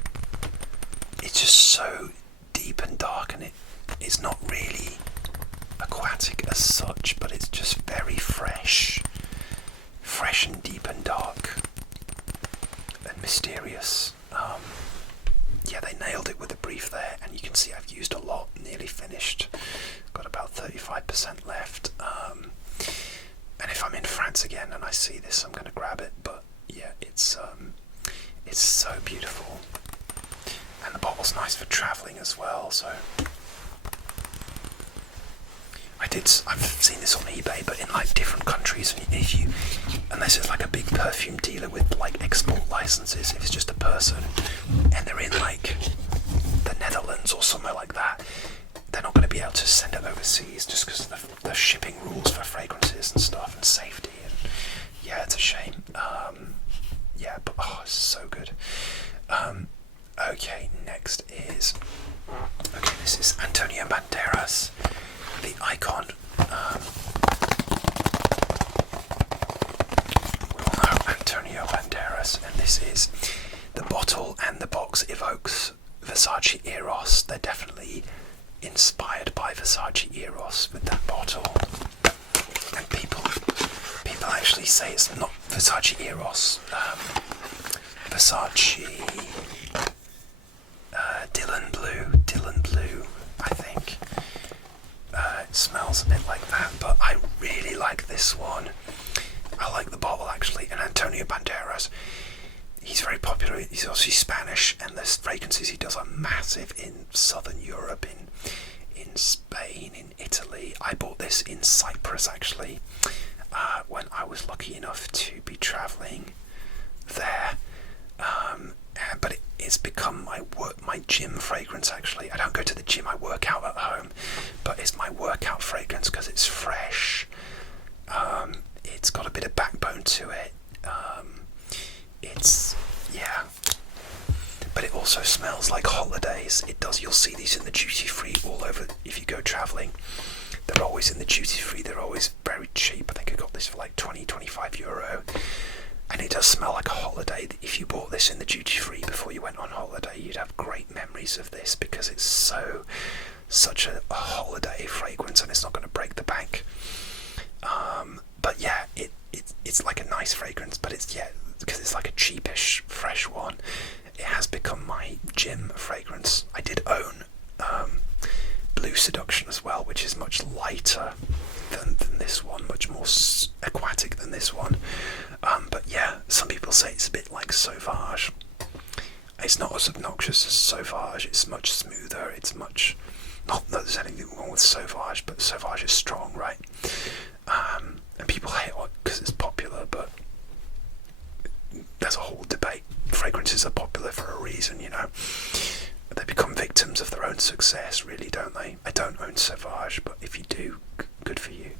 It's just so deep and dark, and it's not really aquatic as such, but it's just very fresh and deep and dark and mysterious. They nailed it with the brief there, and you can see I've used a lot, nearly finished, got about 35% left, and if I'm in France again and I see this, I'm going to grab it. But yeah, it's so beautiful, and the bottle's nice for travelling as well. So I've seen this on eBay, but in like different countries, and unless it's like a big perfume dealer with like export licenses, if it's just a person and they're in like the Netherlands or somewhere like that, they're not going to be able to send it overseas just because of the shipping rules for fragrances and stuff and safety. And yeah, it's a shame. But it's so good. Okay, next is this is Antonio Banderas, the icon. We all know Antonio Banderas, and this is the bottle and the box evokes Versace Eros. They're definitely inspired by Versace Eros with that bottle, and people actually say it's not Versace Eros, Versace Dylan Blue, I think. It smells a bit like that, but I really like this one. I like the bottle actually. And Antonio Banderas, he's very popular. He's also Spanish, and the fragrances he does are massive in Southern Europe, in Spain, in Italy. I bought this in Cyprus actually, when I was lucky enough to be travelling there. But it's become my gym fragrance actually. I don't go to the gym, I work out at home, but it's my workout fragrance because it's fresh. It's got a bit of backbone to it. But it also smells like holidays. It does. You'll see these in the duty free all over. If you go travelling, they're always in the duty free. They're always very cheap. I think I got this for like 20-25 euro, and it does smell like a holiday. If you bought this in the duty free before you went on holiday, you'd have great memories of this because it's such a holiday fragrance, and it's not going to break the bank. But yeah, it's like a nice fragrance, but because it's like a cheapish fresh one. It has become my gym fragrance. I did own Blue Seduction as well, which is much lighter than this one, much more aquatic than this one. But yeah, some people say it's a bit like Sauvage. It's not as obnoxious as Sauvage. It's much smoother. It's much... Not that there's anything wrong with Sauvage, but Sauvage is strong, right? And people hate it because it's popular, but there's a whole debate. Fragrances are popular for a reason, you know. They become victims of their own success, really, don't they? I don't own Sauvage, but if you do, good for you.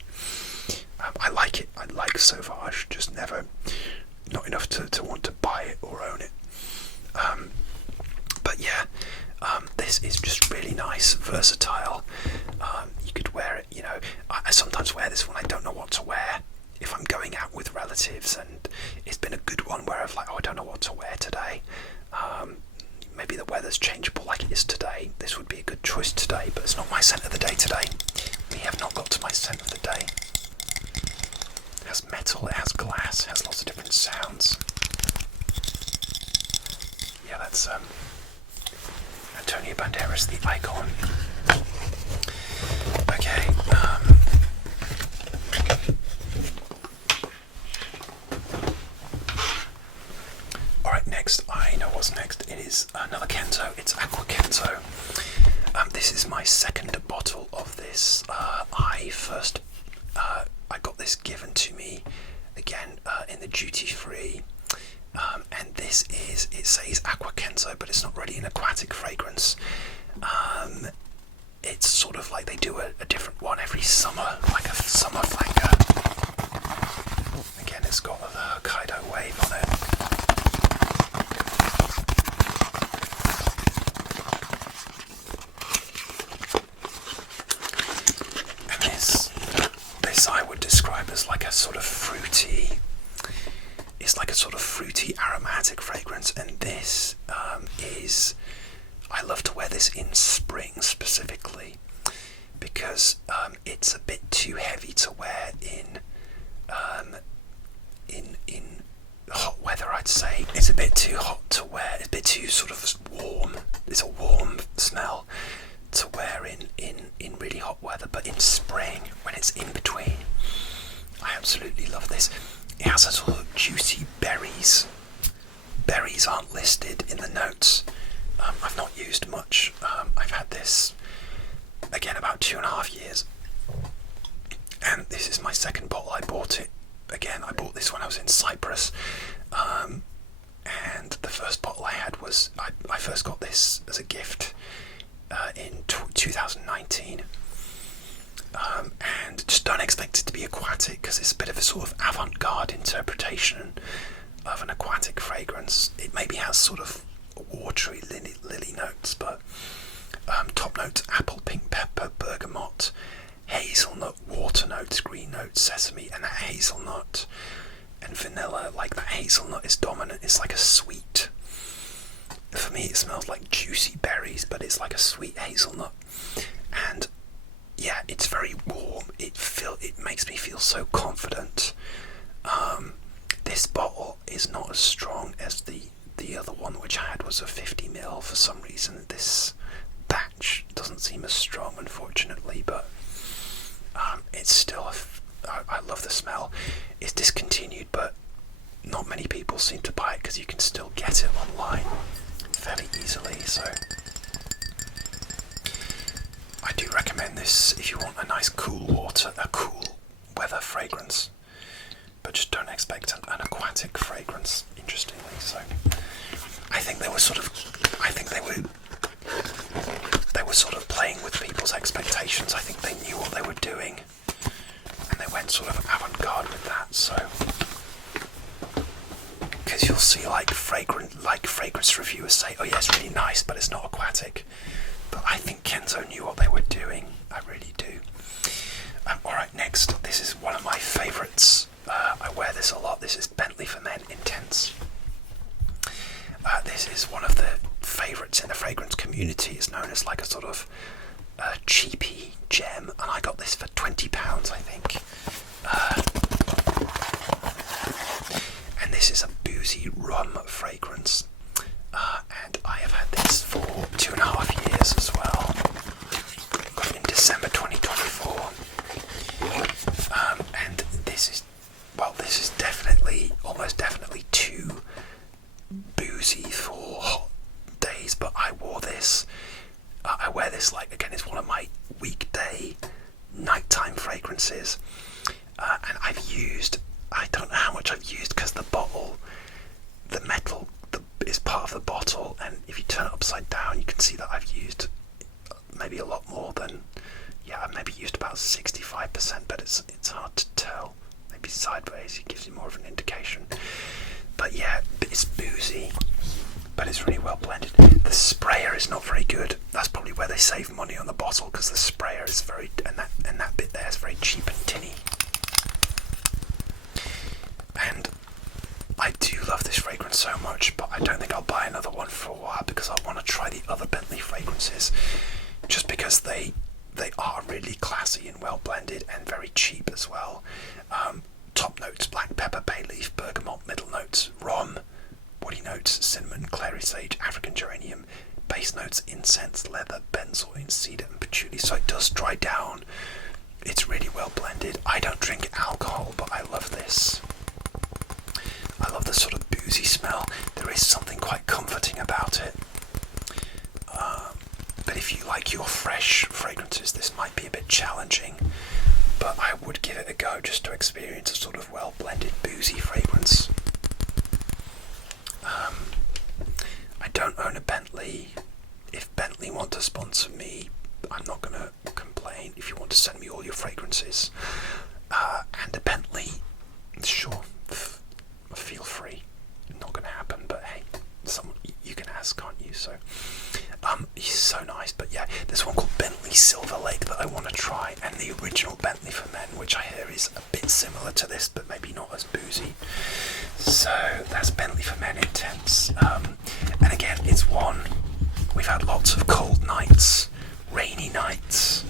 I like it. I like Sauvage, just not enough to want to buy it or own it. But yeah, this is just really nice, versatile. You could wear it, you know. I sometimes wear this when I don't know what to wear. If I'm going out with relatives, and it's been a good one where I've like, I don't know what to wear today. Maybe the weather's changeable like it is today. This would be a good choice today, but it's not my scent of the day today. We have not got to my scent of the day. It has metal, it has glass, it has lots of different sounds. Yeah, that's Antonio Banderas, the icon. Okay, Alright, next, I know what's next. It is another Kento. It's Aqua Kento. This is my second bottle of this. I got this given to me again in the duty free. And this is, it says Aqua Kento, but it's not really an aquatic fragrance. It's sort of like they do a different one every summer, like a summer flanker. Again, it's got the Hokkaido wave on it. And this I would describe as like a sort of fruity, it's like a sort of fruity aromatic fragrance, and this is, I love to wear this in spring specifically because it's a bit too heavy to wear in hot weather. I'd say it's a bit too hot to wear. It's a bit too sort of warm. It's a warm smell to wear in really hot weather, but in spring when it's in between, I absolutely love this. It has a sort of juicy berries. Berries aren't listed in the notes. I've not used much. I've had this again about 2.5 years, and this is my second bottle. I bought it again. I bought this when I was in Cyprus, and the first bottle I had was I first got this as a gift in 2019. And just don't expect it to be aquatic because it's a bit of a sort of avant-garde interpretation of an aquatic fragrance. It maybe has sort of watery lily notes, but top notes: apple, pink pepper, bergamot, hazelnut, water notes, green notes, sesame, and that hazelnut and vanilla. Like that hazelnut is dominant. It's like a sweet. For me, it smells like juicy berries, but it's like a sweet hazelnut. And yeah, it's very warm. It makes me feel so confident. This bottle is not as strong as the other one, which I had was a 50ml. For some reason, this batch doesn't seem as strong, unfortunately. But it's still I love the smell. It's discontinued many people seem to buy it because you can still get it online fairly easily. So I do recommend this if you want a nice cool weather fragrance, but just don't expect an aquatic fragrance, interestingly. So I think they were sort of playing with people's expectations. I think they knew what they were doing, and they went sort of avant-garde with that. So, because you'll see like fragrance reviewers say, "Oh yeah, it's really nice, but it's not aquatic." But I think Kenzo knew what they were doing. I really do. Alright, next. This is one of my favourites. I wear this a lot. This is Bentley for Men Intense. This is one of the favourites in the fragrance community. It's known as like a sort of cheapy gem, and I got this for £20, I think. And this is a boozy rum fragrance. And I have had this for 2.5 years as well. Got it in December 2024. And this is definitely, almost definitely too boozy for hot days, but I wore this. I wear this, like, again, it's one of my weekday nighttime fragrances. And I don't know how much I've used, because the bottle, the metal is part of the bottle, and if you turn it upside down, you can see that I've used maybe a lot more than, I've maybe used about 65%, but it's hard to tell. Maybe sideways, it gives you more of an indication. But yeah, it's boozy, but it's really well blended. The sprayer is not very good. That's probably where they save money on the bottle, because the sprayer is very, and that bit there is very cheap and tinny. And I do love this fragrance so much, but I don't think I'll buy another one for a while, because I want to try the other Bentley fragrances, just because they are really classy and well blended and very cheap as well. Top notes: black pepper, bay leaf, bergamot. Middle notes: rum. Woody notes: cinnamon, clary sage, African geranium. Base notes: incense, leather, benzoin, cedar and patchouli. So it does dry down. It's really well blended. I don't drink alcohol, but I love this. I love the sort of boozy smell. There is something quite comforting about it. But if you like your fresh fragrances, this might be a bit challenging. But I would give it a go, just to experience a sort of well-blended boozy fragrance. I don't own a Bentley. If Bentley want to sponsor me, I'm not going to complain. If you want to send me all your fragrances and a Bentley, sure, feel free. Not going to happen, but hey, someone you can ask, can't you? So he's so nice. But yeah, there's one called Bentley Silver Lake that I want to try, and the original Bentley for Men, which I hear is a bit similar to this, but maybe not as boozy. So that's Bentley for Men Intense. And again, it's one, we've had lots of cold nights, rainy nights,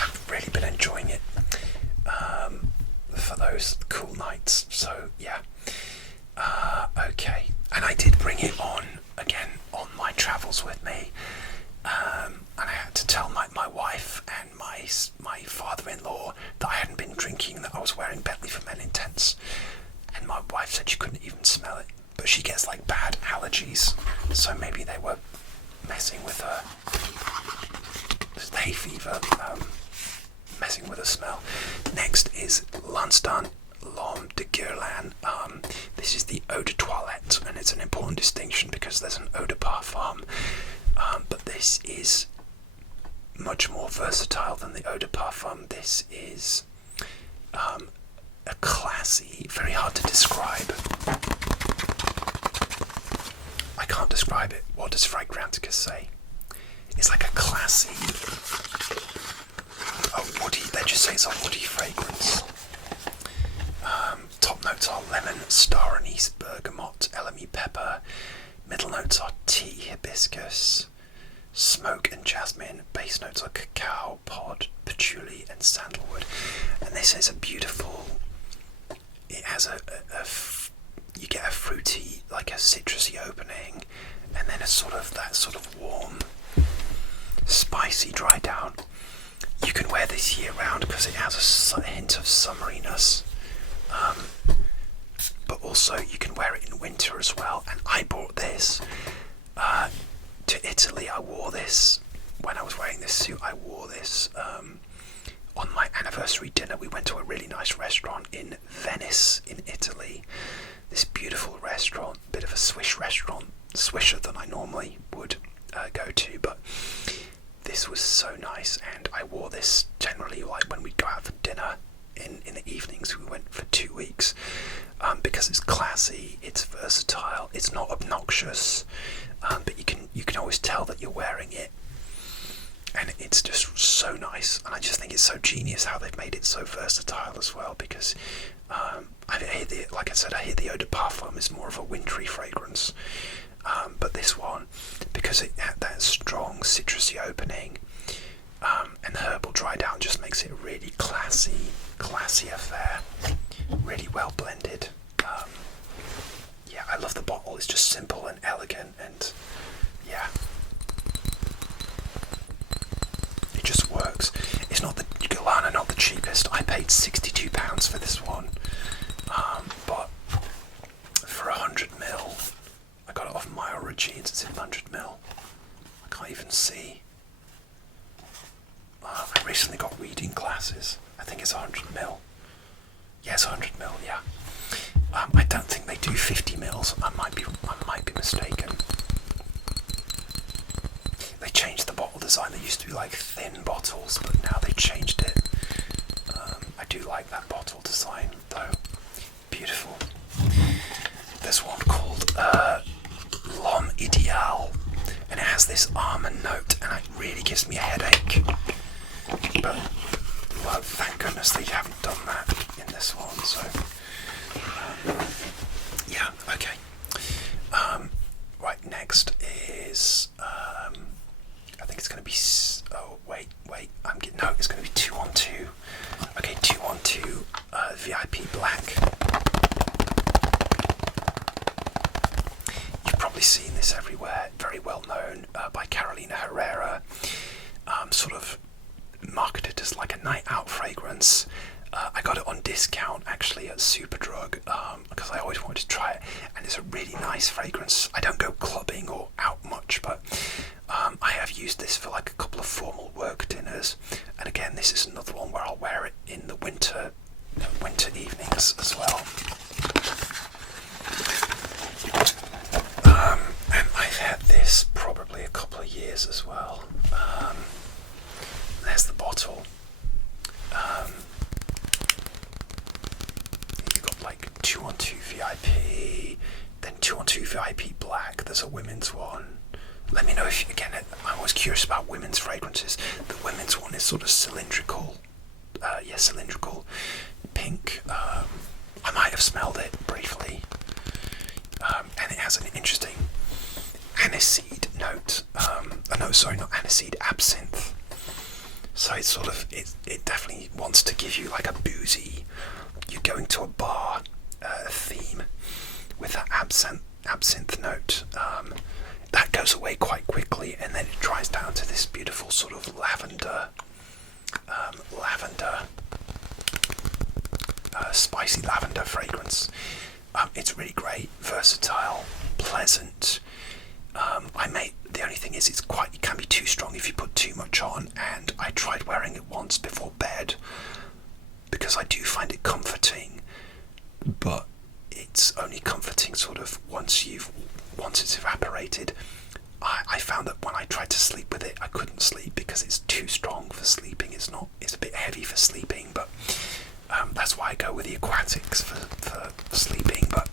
I've really been enjoying it for those cool nights. So yeah, okay. And I did bring it on again on my travels with me, and I had to tell my wife and my father-in-law that I hadn't been drinking, that I was wearing Bentley for Men Intense, and my wife said she couldn't even smell it, but she gets like bad allergies, so maybe they were messing with her hay fever, messing with her smell. Next is L'Instant L'Homme de Guerlain. This is the eau de toilette, and it's an important distinction because there's an eau de parfum, but this is much more versatile than the eau de parfum. This is a classy, very hard to describe. I can't describe it. What does Fragrantica say? It's like a classy, woody, they just say it's a woody fragrance. Top notes are lemon, star anise, bergamot, elemi pepper. Middle notes are tea, hibiscus, smoke and jasmine. Base notes are cacao, pod, patchouli and sandalwood. And this is a beautiful, it has you get a fruity, like a citrusy opening, and then that sort of warm, spicy dry down. You can wear this year round because it has a hint of summeriness, but also you can wear it in winter as well. And I bought this to Italy. I wore this when I was wearing this suit. I wore this on my anniversary dinner. We went to a really nice restaurant in Venice in Italy. This beautiful restaurant, bit of a Swiss restaurant, Swisher than I normally would go to, but this was so nice, and I wore this generally like when we'd go out for dinner in the evenings. We went for 2 weeks because it's classy, it's versatile, it's not obnoxious, but you can always tell that you're wearing it, and it's just so nice. And I just think it's so genius how they've made it so versatile as well, because like I said, I hear the eau de parfum is more of a wintry fragrance, but this one, because it had that strong citrusy opening and herbal dry down, just makes it a really classy affair, really well blended. Yeah, I love the bottle. It's just simple and elegant, and yeah, it just works. It's not the Galana, not the cheapest. I paid £62 for this one, but for 100ml, I got it off My Origins. It's in 100ml. I can't even see. I recently got reading glasses. I think it's 100ml. Yes, 100ml. Yeah. I don't think they do 50ml. I might be mistaken. They changed the bottle design. They used to be like thin bottles, but now they changed it. I do like that bottle design though. Beautiful. There's one called L'Homme Ideal, and it has this almond note, and it really gives me a headache. But well, thank goodness they haven't done that in this one. So yeah, okay. Right, next is I think it's going to be. Oh wait, no, it's going to be 212. Okay, 212 VIP Black. You've probably seen this everywhere. Very well known by Carolina Herrera. Sort of marketed as like a night out fragrance. I got it on discount actually at Superdrug because I always wanted to try it, and it's a really nice fragrance. I don't go clubbing or out much, but I have used this for like a couple of formal work dinners, and again this is another one where I'll wear it in the winter evenings as well. And I've had this probably a couple of years as well. There's the bottle. You've got like 212 VIP, then 212 VIP Black. There's a women's one. Let me know if, again, I'm always curious about women's fragrances. The women's one is sort of cylindrical. Cylindrical pink. I might have smelled it briefly. And it has an interesting aniseed note. Not aniseed, absinthe. So it's sort of, it definitely wants to give you like a boozy, you're going to a bar theme with that absinthe note. That goes away quite quickly, and then it dries down to this beautiful sort of lavender, spicy lavender fragrance. It's really great, versatile, pleasant. The only thing is it can be too strong if you put too much on, and I tried wearing it once before bed because I do find it comforting, but it's only comforting sort of once it's evaporated. I found that when I tried to sleep with it, I couldn't sleep because it's too strong for sleeping. It's a bit heavy for sleeping, but that's why I go with the aquatics for sleeping. But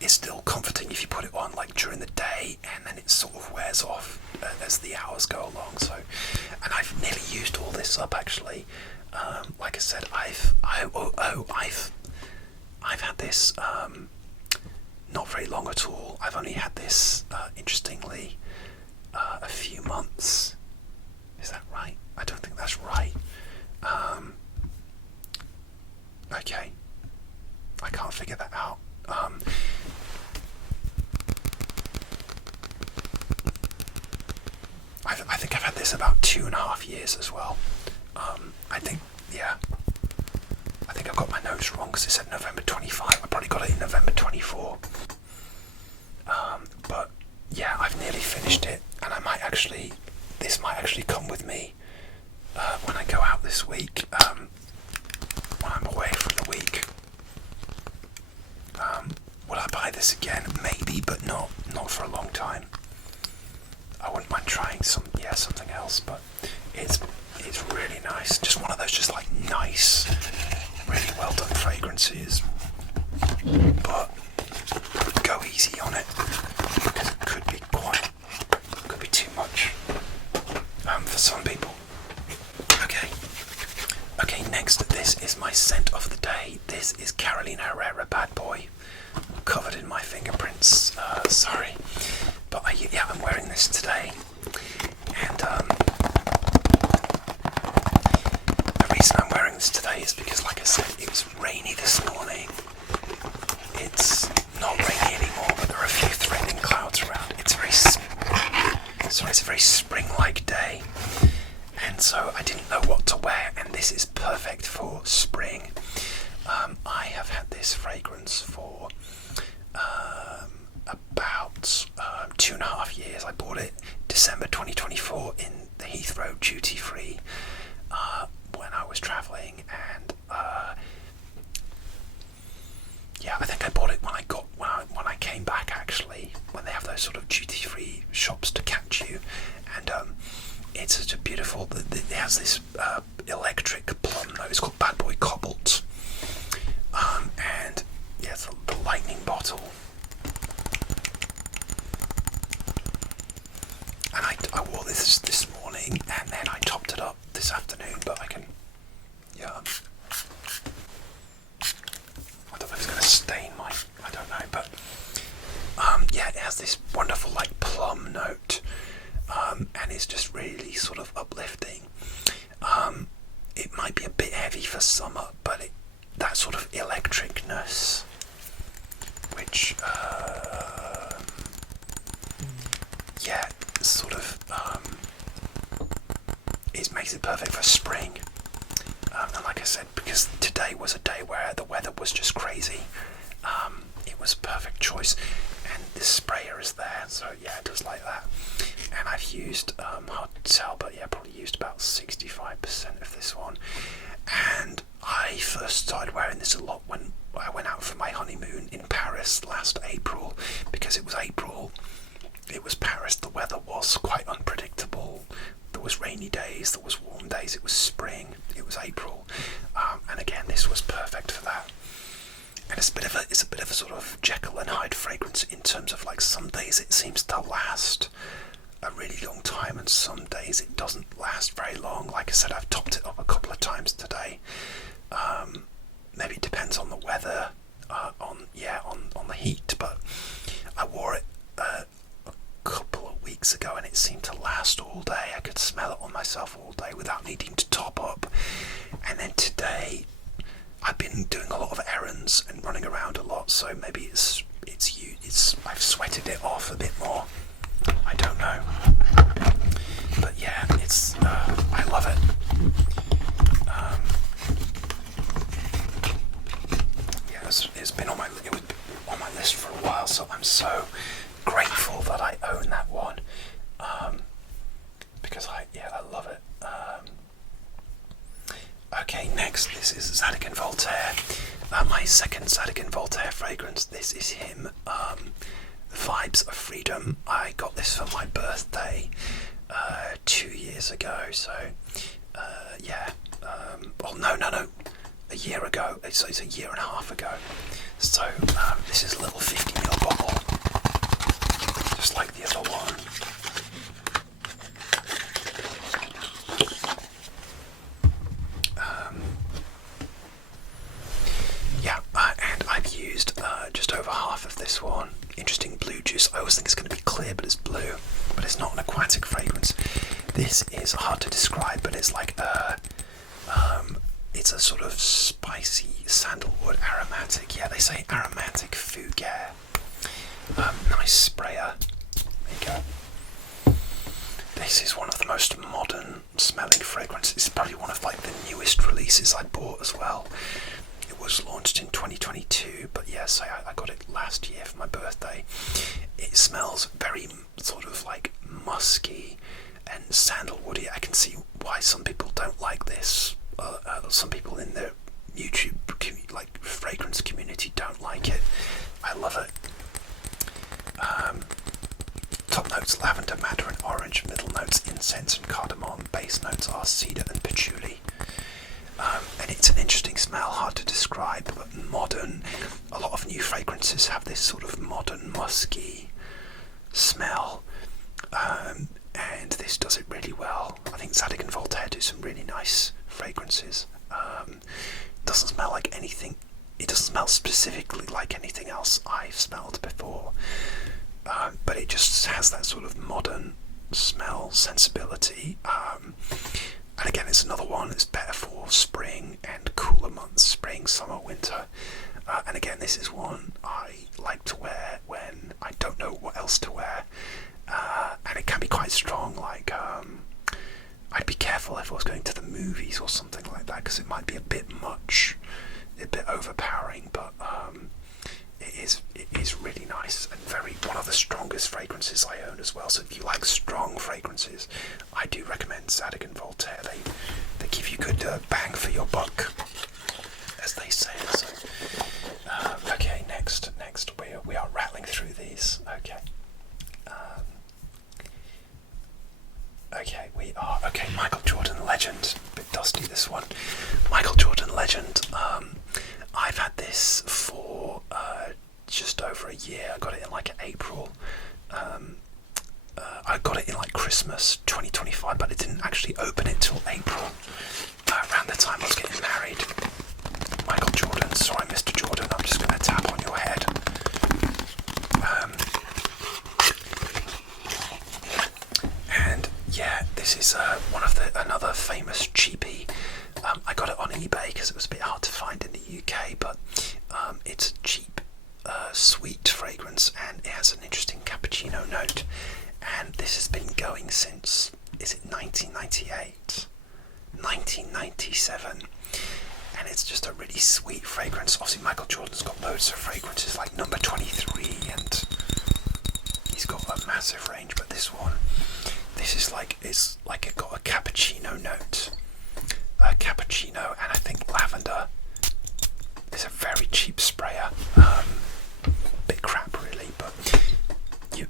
it's still comforting if you put it on like during the day, and then it sort of wears off as the hours go along. So, and I've nearly used all this up actually. Like I said, I've had this not very long at all. I've only had this interestingly a few months. Is that right? I don't think that's right. Okay, I can't figure that out. I think I've had this this about 2.5 years as well. I think, yeah. I think I've got my notes wrong because it said November 25. I probably got it in November 24. But yeah, I've nearly finished it, and this might actually come with me when I go out this week, when I'm away for the week. Will I buy this again? Maybe, but not for a long time. I wouldn't mind trying something else, but it's really nice. Just one of those just like nice, really well done fragrances. But go easy on it because it could be too much for some people. Okay, next, this is my scent of the day. This is Carolina Herrera Bad Boy, covered in my fingerprints. Sorry, but I'm wearing this today, and the reason I'm wearing this today is because, like I said, it was rainy this morning. It's not rainy anymore, but there are a few threatening clouds around. It's a very spring-like day, and so I didn't know what to wear, and this is perfect for spring. I have had this fragrance for about 2.5 years. I bought it December 2024 in the Heathrow duty free when I was travelling, and I think I bought it when I came back, actually, when they have those sort of duty free shops to catch you, and it's such a beautiful. It has this electric plum note. It's called Bad Boy Cobalt, and yeah, it's the lightning bottle. And I wore this morning, and then I topped it up this afternoon. But I can, I don't know if it's going to stain I don't know, but it has this wonderful like plum note, and it's just really sort of uplifting. It might be a bit heavy for summer, but that sort of electricness, which sort of it makes it perfect for spring. And like I said, because today was a day where the weather was just crazy, it was a perfect choice. And this sprayer is there, so it does like that. And I've used, hard to tell, but probably used about 65% of this one. And I first started wearing this a lot when I went out for my honeymoon in Paris last April, because it was April. It was Paris, the weather was quite unpredictable. There was rainy days, there was warm days, it was spring, it was April. And again, this was perfect for that. And it's a bit of a sort of Jekyll and Hyde fragrance in terms of, like, some days it seems to last a really long time, and some days it doesn't last very long. Like I said, I've topped it up a couple of times today. Maybe it depends on the weather, on the heat, but I wore it a couple of weeks ago and it seemed to last all day. I could smell it on myself all day without needing to top up. And then today, I've been doing a lot of errands and running around a lot, so maybe I've sweated it off a bit more. I don't know, but I love it. It's been on my list for a while, so I'm so grateful that I own that one, because I love it. Okay, next, this is Zadig and Voltaire, my second Zadig and Voltaire fragrance. This is him, Vibes of Freedom. I got this for my birthday 2 years ago, so no, a year ago. It's a year and a half ago. So this is a little 50ml bottle, just like the other one. And I've used just over half of this one. Interesting blue juice. I always think it's going to be clear, but it's blue. But it's not an aquatic fragrance. This is hard to describe, but it's like it's a sort of spicy sandalwood aromatic. Yeah, they say aromatic fougere. Nice sprayer. There you go. this is one of the most modern smelling fragrances. It's probably one of like the newest releases I bought as well. It was launched in 2022, but yes, I got it last year for my birthday. It smells very sort of like musky and sandalwoody. I can see why some people don't like this. Some people in the YouTube like fragrance community don't like it. I love it. Top notes: lavender, mandarin, orange. Middle notes: incense and cardamom. Base notes are cedar and patchouli. And it's an interesting smell, hard to describe, but modern. A lot of new fragrances have this sort of modern, musky smell, and this does it really well. I think Zadig and Voltaire do some really nice fragrances. Doesn't smell like anything. It doesn't smell specifically like anything else I've smelled before, but it just has that sort of modern smell sensibility. And again, it's another one that's better for spring and cooler months, spring, summer, winter. And again, this is one I like to wear when I don't know what else to wear. And it can be quite strong, like I'd be careful if I was going to the movies or something like that, because it might be a bit much, a bit overpowering, but it is really nice and one of the strongest fragrances I own as well. So if you like strong fragrances, I do recommend Zadig and Voltaire. They give you good bang for your buck, as they say. So okay, next we are rattling through these. Okay. Michael Jordan Legend. A bit dusty, this one. Michael Jordan Legend. I've had this for just over a year. I got it in like April. I got it in like Christmas 2025, but I didn't actually open it till April, around the time I was getting married. Michael Jordan, sorry Mr. Jordan, I'm just going to tap on your head. And yeah, this is another famous cheapie. I got it on eBay because it was a bit hard to find in the UK, but it's a cheap, sweet fragrance, and it has an interesting cappuccino note. And this has been going since, is it 1998? 1997. And it's just a really sweet fragrance. Obviously Michael Jordan's got loads of fragrances like number 23, and he's got a massive range, but this is like, it's like it got a cappuccino note. Cappuccino, and I think lavender. It's a very cheap sprayer. Bit crap really, but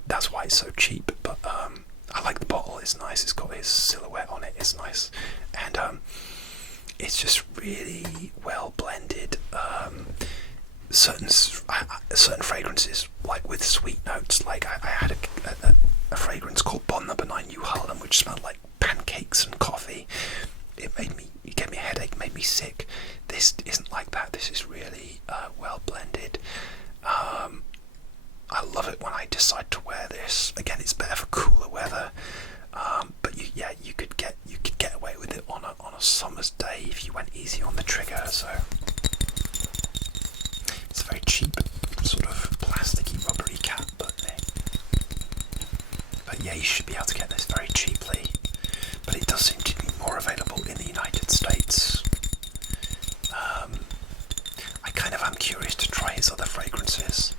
that's why it's so cheap. But I like the bottle, it's nice, it's got his silhouette on it, it's nice, and it's just really well blended. Certain fragrances, like with sweet notes, like I had a fragrance called Bond Number 9 New Harlem, which smelled like pancakes and coffee. It gave me a headache, made me sick. This isn't like that. This is really well blended. I love it when I decide to wear this. Again, it's better for cooler weather, but you could get away with it on a summer's day if you went easy on the trigger. So it's a very cheap, sort of plasticky, rubbery cap, but yeah, you should be able to get this very cheaply. But it does seem to be more available in the United States. I kind of am curious to try his other fragrances.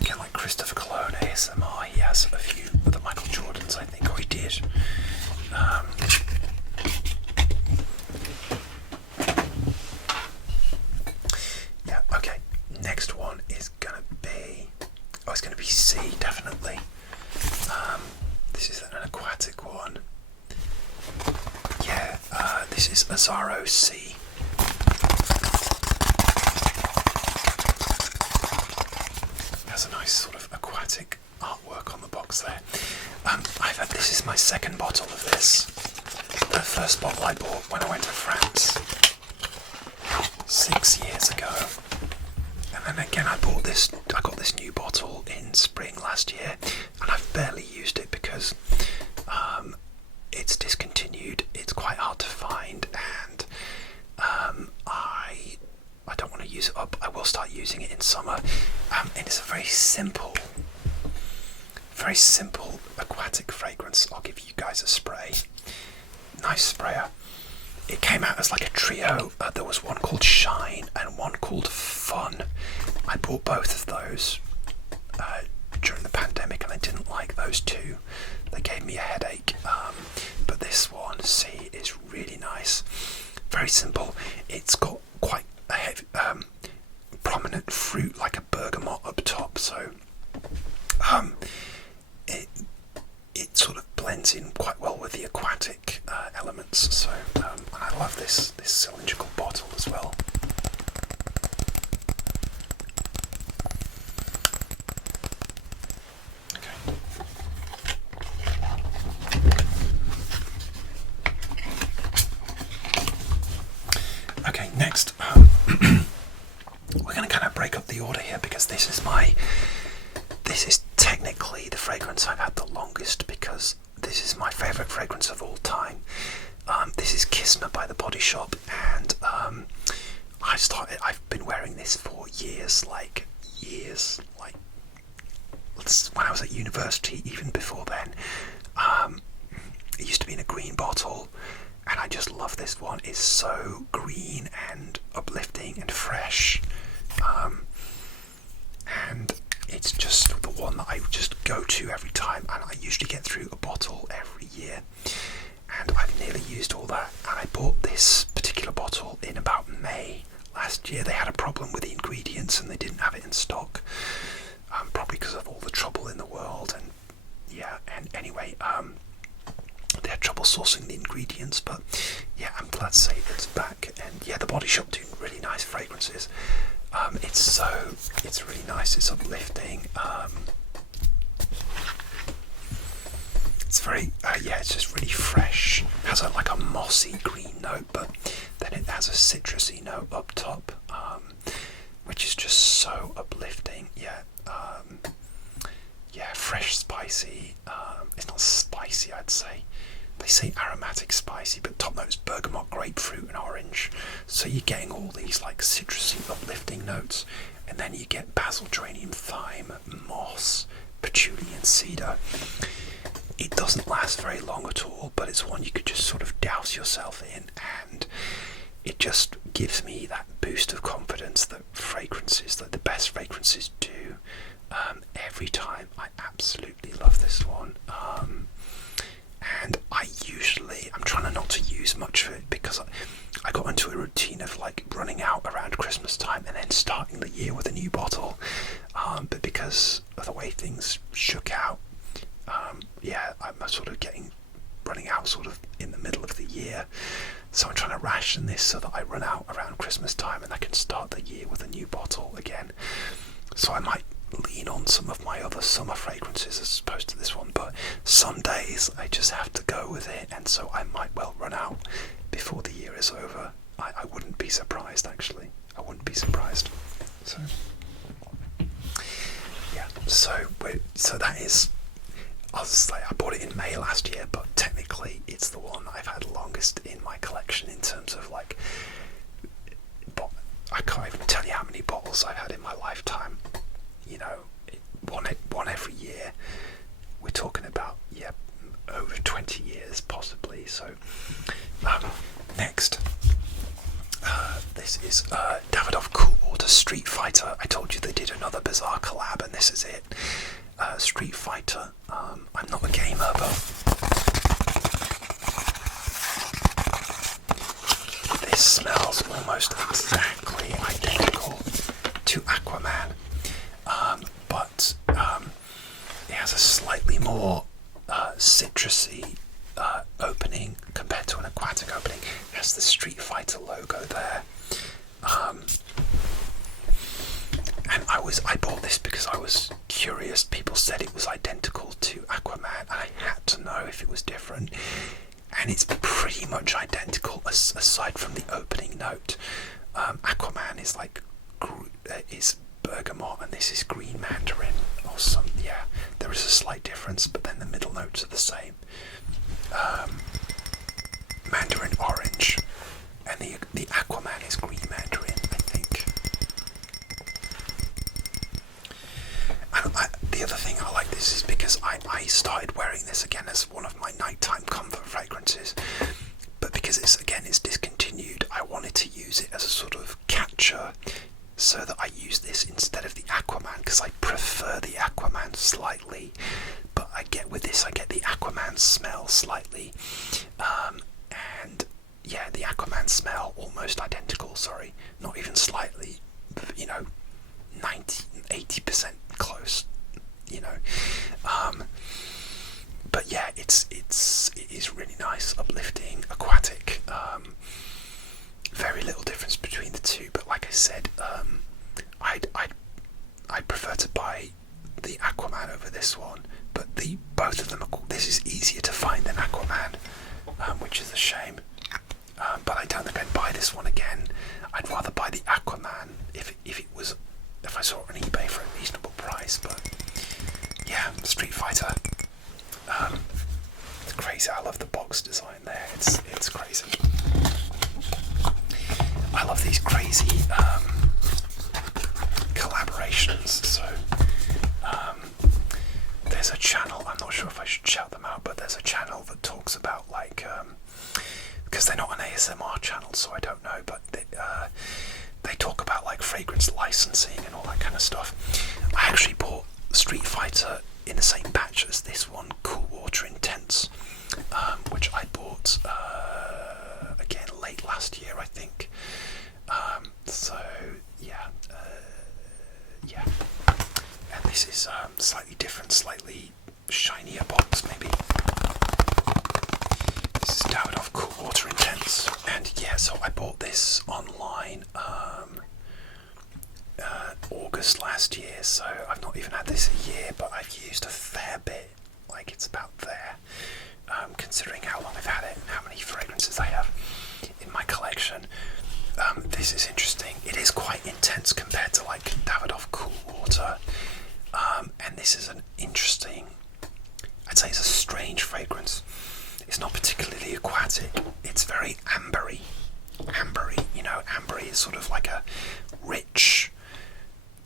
Again, like Christopher Cologne ASMR, he has a few of the Michael Jordans, I think, or he did. Yeah, okay. Next one is gonna be, it's gonna be C, definitely. This is an aquatic one. Yeah, this is Azaro C. Has a nice sort of aquatic artwork on the box there. This is my second bottle of this. The first bottle I bought when I went to France 6 years ago. And then again I got this new bottle in spring last year, and I've barely used it because it's discontinued. It's quite hard to find, and I don't want to use it up. I will start using it in summer, and it's a very simple aquatic fragrance. guys a spray. Nice sprayer. It came out as like a trio. There was one called Shine and one called Fun. I bought both of those during the pandemic, and I didn't like those two. They gave me a headache. But this one, see, is really nice. Very simple. It's got quite a heavy, prominent fruit, like a bergamot up top. So it sort of blends in quite well with the aquatic elements. So and I love this cylindrical bottle as well. Okay, next we're going to kind of break up the order here, because this is technically the fragrance I've had the longest, because this is my favourite fragrance of all time. This is Kismet by The Body Shop, and I've been wearing this for years, like when I was at university, even before then. It used to be in a green bottle, and I just love this one. It's so green and uplifting and fresh, and it's just the one that I just go to every time, and I usually get through a bottle every year, and I've nearly used all that. And I bought this particular bottle in about May last year. They had a problem with the ingredients and they didn't have it in stock, probably because of all the trouble in the world, and anyway, they had trouble sourcing the ingredients, but yeah, I'm glad to say it's back. And yeah, The Body Shop do really nice fragrances. It's really nice. It's uplifting. It's very it's just really fresh. It has like a mossy green note, but then it has a citrusy note up top, which is just so uplifting. Fresh, spicy. It's not spicy, I'd say. They say aromatic spicy, but top notes bergamot, grapefruit and orange. So you're getting all these like citrusy uplifting notes, and then you get basil, geranium, thyme, moss, patchouli and cedar. It doesn't last very long at all, but it's one you could just sort of douse yourself in, and it just gives me that boost of confidence that the best fragrances do. Every time. I absolutely love this one. And I'm trying not to use much of it, because I got into a routine of like running out around Christmas time and then starting the year with a new bottle. But because of the way things shook out, I'm sort of running out sort of in the middle of the year. So I'm trying to ration this so that I run out around Christmas time and I can start the year with a new bottle again. So I might lean on some of my other summer fragrances as opposed to this one, but some days I just have to go with it, and so I might well run out before the year is over. I wouldn't be surprised, actually. I wouldn't be surprised. So yeah, so that is, I'll say I bought it in May last year, but technically it's the one I've had longest in my collection in terms of like, I can't even tell you how many bottles I've had in my lifetime. You know, one every year. We're talking about over 20 years possibly. So next, this is Davidoff Cool Water Street Fighter. I told you they did another bizarre collab, and this is it. Street Fighter. I'm not a gamer, but this smells almost exactly identical to Aquaman. But it has a slightly more citrusy opening compared to an aquatic opening. It has the Street Fighter logo there. And I bought this because I was curious. People said it was identical to Aquaman, and I had to know if it was different. And it's pretty much identical, aside from the opening note. Aquaman is like is bergamot, and this is green mandarin or some. Yeah, there is a slight difference, but then the middle notes are the same. Mandarin orange, and the Aquaman is green mandarin, I think. And the other thing I like this is because I started wearing this again as one of my nighttime slightly, and yeah, the Aquaman smell almost identical. Sorry, not even slightly. 80% close. But yeah, it is really nice, uplifting, aquatic. Very little difference between the two, but like I said, I'd prefer to buy the Aquaman over this one. But both of them this is easier to find than Aquaman, which is a shame. But I don't think I'd buy this one again. I'd rather buy the Aquaman if I saw it on eBay for a reasonable price. But yeah, Street Fighter. It's crazy. I love the box design there. It's crazy. I love these crazy collaborations. So there's a channel. I'm not sure if I should shout them out, but there's a channel that talks about because they're not an ASMR channel, so I don't know. But they talk about fragrance licensing and all that kind of stuff. I actually bought Street Fighter in the same batch as this one, Cool Water Intense, which I bought again late last year, I think. So yeah, and this is slightly different, slightly shinier box maybe. This is Davidoff Cool Water Intense, and yeah, so I bought this online August last year, so I've not even had this a year, but I've used a fair bit. It's about there, considering how long I've had it and how many fragrances I have in my collection. This is interesting. It is quite intense compared to Davidoff Cool Water, and this is an interesting, I'd say it's a strange fragrance. It's not particularly aquatic. It's very ambery. Ambery is sort of like a rich,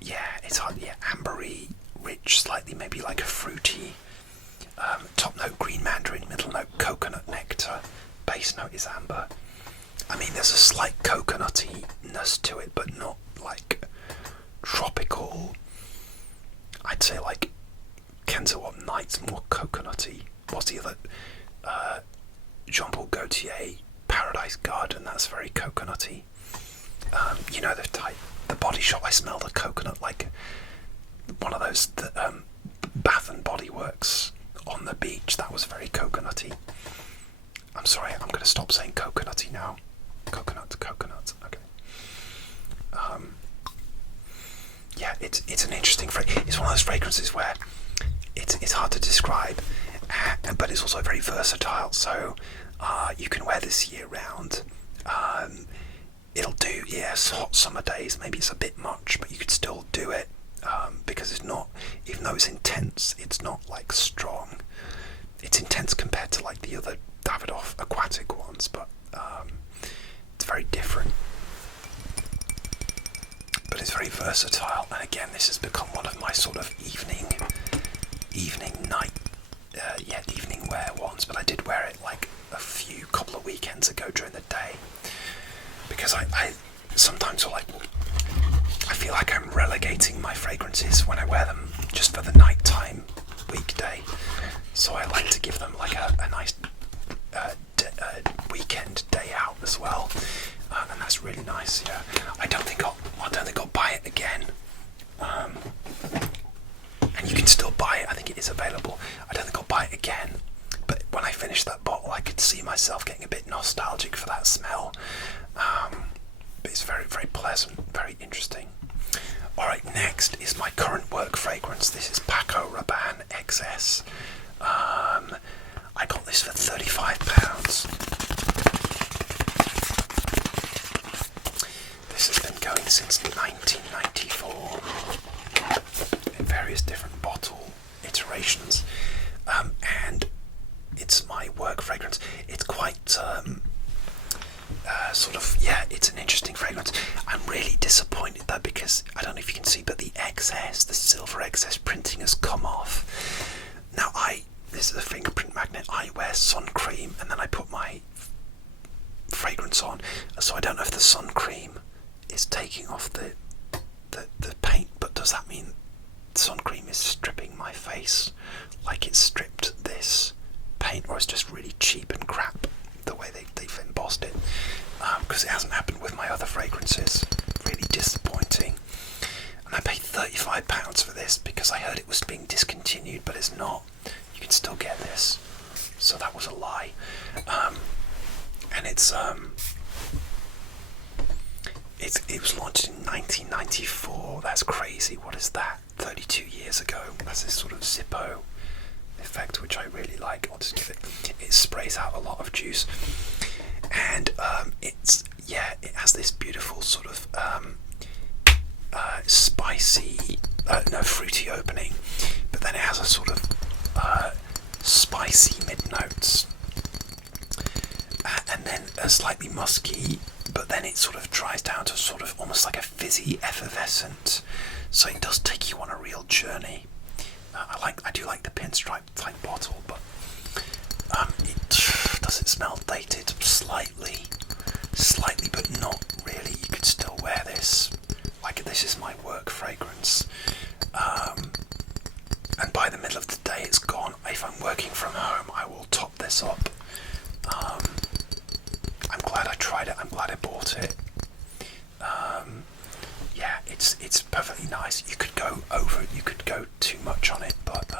it's hard, ambery, rich, slightly maybe like a fruity, top note green mandarin, middle note coconut nectar, base note is amber. I mean, there's a slight coconuttiness to it, but not tropical. I'd say Kenzo Night's more coconutty. What's the other? Jean-Paul Gaultier Paradise Garden, that's very coconutty. The type, the Body Shop, I smell the coconut one of those Bath and Body Works on the beach, that was very coconutty. I'm sorry, I'm going to stop saying coconutty now. Coconut, okay. Yeah, it's an interesting fragrance. It's one of those fragrances where it's hard to describe, but it's also very versatile. So you can wear this year round. It'll do, yes, hot summer days. Maybe it's a bit much, but you could still do it because it's not. Even though it's intense, it's not strong. It's intense compared to the other Davidoff aquatic ones, but it's very different. But it's very versatile, and again, this has become one of my sort of evening wear ones. But I did wear it a couple of weekends ago during the day, because I sometimes I feel like I'm relegating my fragrances when I wear them just for the nighttime weekday. So I like to give them a nice weekend day out as well, and that's really nice. Yeah, I don't think I'll buy it again. And you can still buy it. I think it is available. I don't think I'll buy it again. But when I finish that bottle, I could see myself getting a bit nostalgic for that smell. But it's very, very pleasant, very interesting. Alright, next is my current work fragrance. This is Paco Rabanne XS. I got this for £35. This has been going since 1994 in various different bottle iterations, and it's my work fragrance. It's quite it's an interesting fragrance. I'm really disappointed though, because I don't know if you can see, but the silver XS printing has come off. Now this is a fingerprint magnet. I wear sun cream and then I put my fragrance on, so I don't know if the sun cream is taking off the paint, but does that mean sun cream is stripping my face like it stripped this paint, or it's just really cheap cheap and crap the way they've embossed it, because it hasn't happened with my other fragrances. Really disappointing. And I paid £35 for this because I heard it was being discontinued, but it's not. You can still get this, so that was a lie. And it was launched in 1994. That's crazy. What is that? 32 years ago. That's this sort of Zippo effect, which I really like. I'll just give it. It sprays out a lot of juice, and it has this beautiful sort of spicy, fruity opening, but then it has a sort of spicy mid notes, and then a slightly musky, but then it sort of dries down to sort of almost like a fizzy effervescent. So it does take you on a real journey. I do like the pinstripe type bottle, but does it smell dated? Slightly, but not really. You could still wear this. Like, this is my work fragrance. And by the middle of the day, it's gone. If I'm working from home, I will top this up. I'm glad I tried it. I'm glad I bought it. Yeah, it's perfectly nice. You could go over it. You could go too much on it, but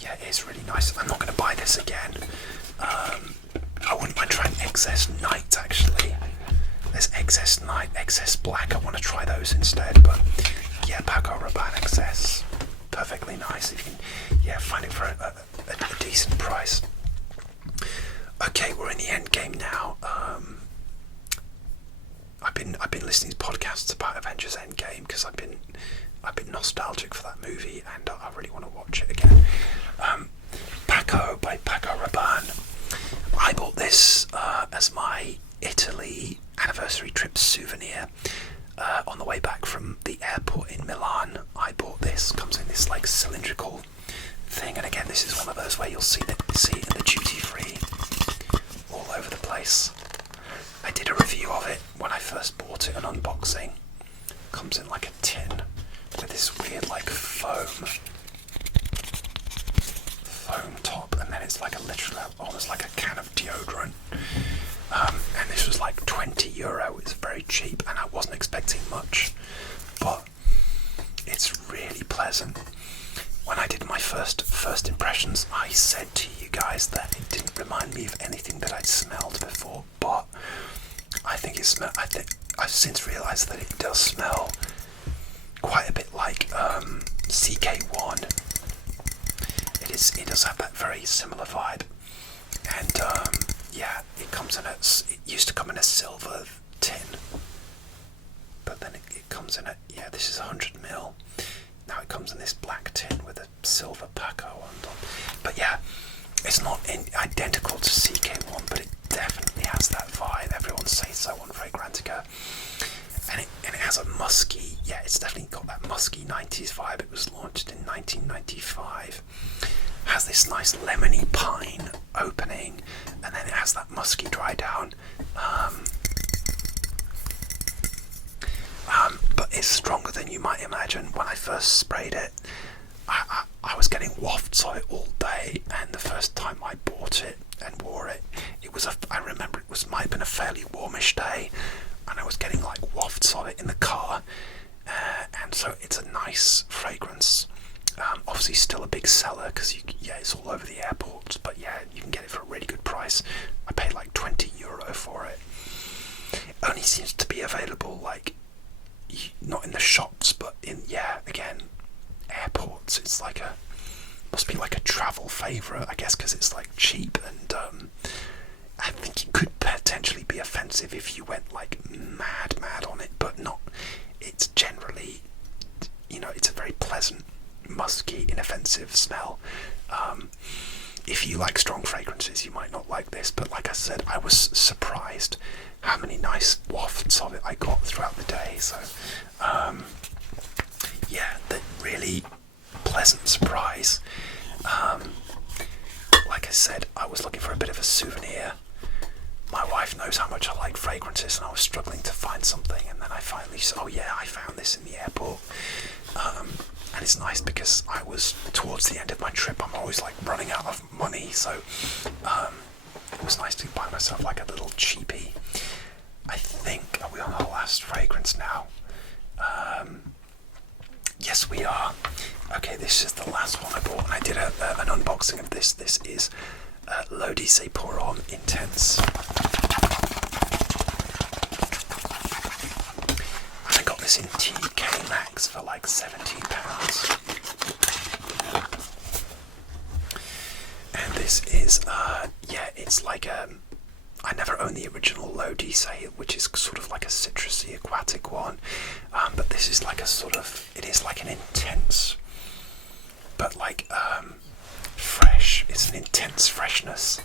yeah, it is really nice. I'm not going to buy this again. I wouldn't mind trying Excess Night, actually. There's Excess Night, Excess Black. I want to try those instead, but yeah, Paco Rabanne Excess, perfectly nice. If you can, find it for a decent price. Okay, we're in the end game now. I've been listening to podcasts about Avengers Endgame because I've been nostalgic for that movie, and I really want to watch it again. Paco by Paco Rabanne. I bought this as my Italy anniversary trip souvenir on the way back from the airport in Milan. I bought this. Comes in this like cylindrical thing, and again, this is one of those where you'll see it in the duty free all over the place. I did a review of it when I first bought it, an unboxing. Comes in like a tin with this weird like foam top, and then it's like almost like a can of deodorant. And this was like €20. It's very cheap, and I wasn't expecting much, but it's really pleasant. When I did my first impressions, I said to you guys that it didn't remind me of anything that I'd smelled before, but I think I've since realised that it does smell quite a bit like CK1. It does have that very similar vibe, and it used to come in a silver tin, but then it comes in this is 100ml. Now it comes in this black tin with a silver Paco on top. But yeah, it's not identical to CK1, but it definitely has that vibe. Everyone says so on Fragrantica. And it has a musky, it's definitely got that musky 90s vibe. It was launched in 1995. Has this nice lemony pine opening, and then it has that musky dry down. But it's stronger than you might imagine. When I first sprayed it, I was getting wafts of it all day, and the first time I bought it and wore it, I remember might have been a fairly warmish day, and I was getting like wafts of it in the car, and so it's a nice fragrance. Obviously still a big seller because it's all over the airports, but you can get it for a really good price. I paid like €20 for it. It only seems to be available like not in the shops, but in again, airports. It's like must be like a travel favourite, I guess, because it's like cheap, and I think it could potentially be offensive if you went like mad on it, but not. It's generally, it's a very pleasant, musky, inoffensive smell. If you like strong fragrances, you might not like this, but like I said, I was surprised how many nice wafts of it I got throughout the day. So the really pleasant surprise. Like I said, I was looking for a bit of a souvenir, my wife knows how much I like fragrances, and I was struggling to find something, and then I finally said, oh yeah, I found this in the airport. And it's nice because I was towards the end of my trip. I'm always like running out of money, so it was nice to buy myself like a little cheapie. I think, are we on our last fragrance now? Yes, we are. Okay, this is the last one I bought, and I did an unboxing of this. This is Lodi Se Pour On Intense. I got this in TK Maxx for like £17. And this is, yeah, it's like I never owned the original Lodi Se, which is sort of like a citrusy aquatic one. But this is like a sort of, it is like an intense, but like fresh. It's an intense freshness,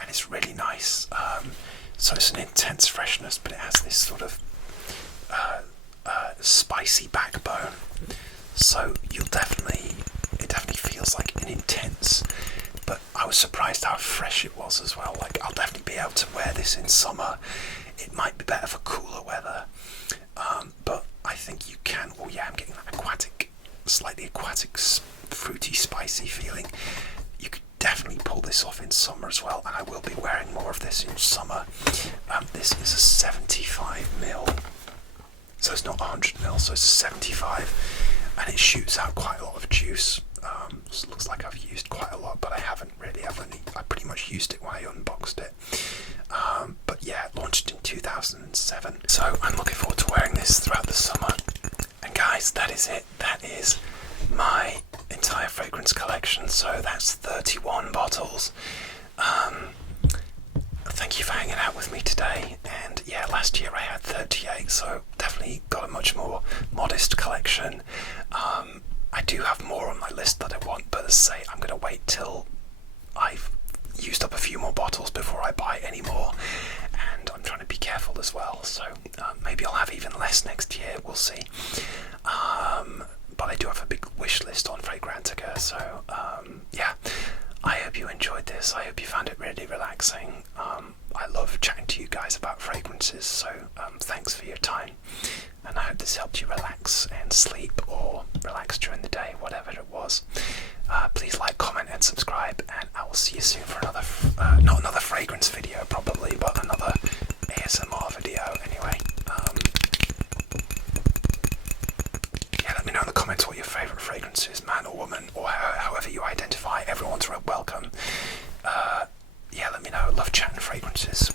and it's really nice. So it's an intense freshness, but it has this sort of spicy backbone. So it definitely feels like an intense. But I was surprised how fresh it was as well. Like, I'll definitely be able to wear this in summer. It might be better for cooler weather, but I think you can. Oh yeah, I'm getting that aquatic, slightly aquatic, fruity, spicy feeling. You could definitely pull this off in summer as well, and I will be wearing more of this in summer. This is a 75ml, so it's not 100ml, so it's 75, and it shoots out quite a lot of juice. So it looks like I've used quite a lot, but I haven't really. I pretty much used it when I unboxed it. But yeah, it launched in 2007. So I'm looking forward to wearing this throughout the summer. And guys, that is it. That is my entire fragrance collection. So that's 31 bottles. Thank you for hanging out with me today. And yeah, last year I had 38, so definitely got a much more modest collection. I do have more on my list that I want, but as I say, I'm going to wait till I've used up a few more bottles before I buy any more, and I'm trying to be careful as well, so maybe I'll have even less next year, we'll see. But I do have a big wish list on Fragrantica, so yeah, I hope you enjoyed this. I hope you found it really relaxing. I love chatting to you guys about fragrances, so thanks for your time. And I hope this helped you relax and sleep, or relax during the day, whatever it was. Please like, comment and subscribe, and I will see you soon for another, not another fragrance video probably, but another ASMR video anyway. Yeah, let me know in the comments what your favourite fragrance is, man or woman, or however you identify. Everyone's welcome. Yeah, let me know. Love chatting fragrances.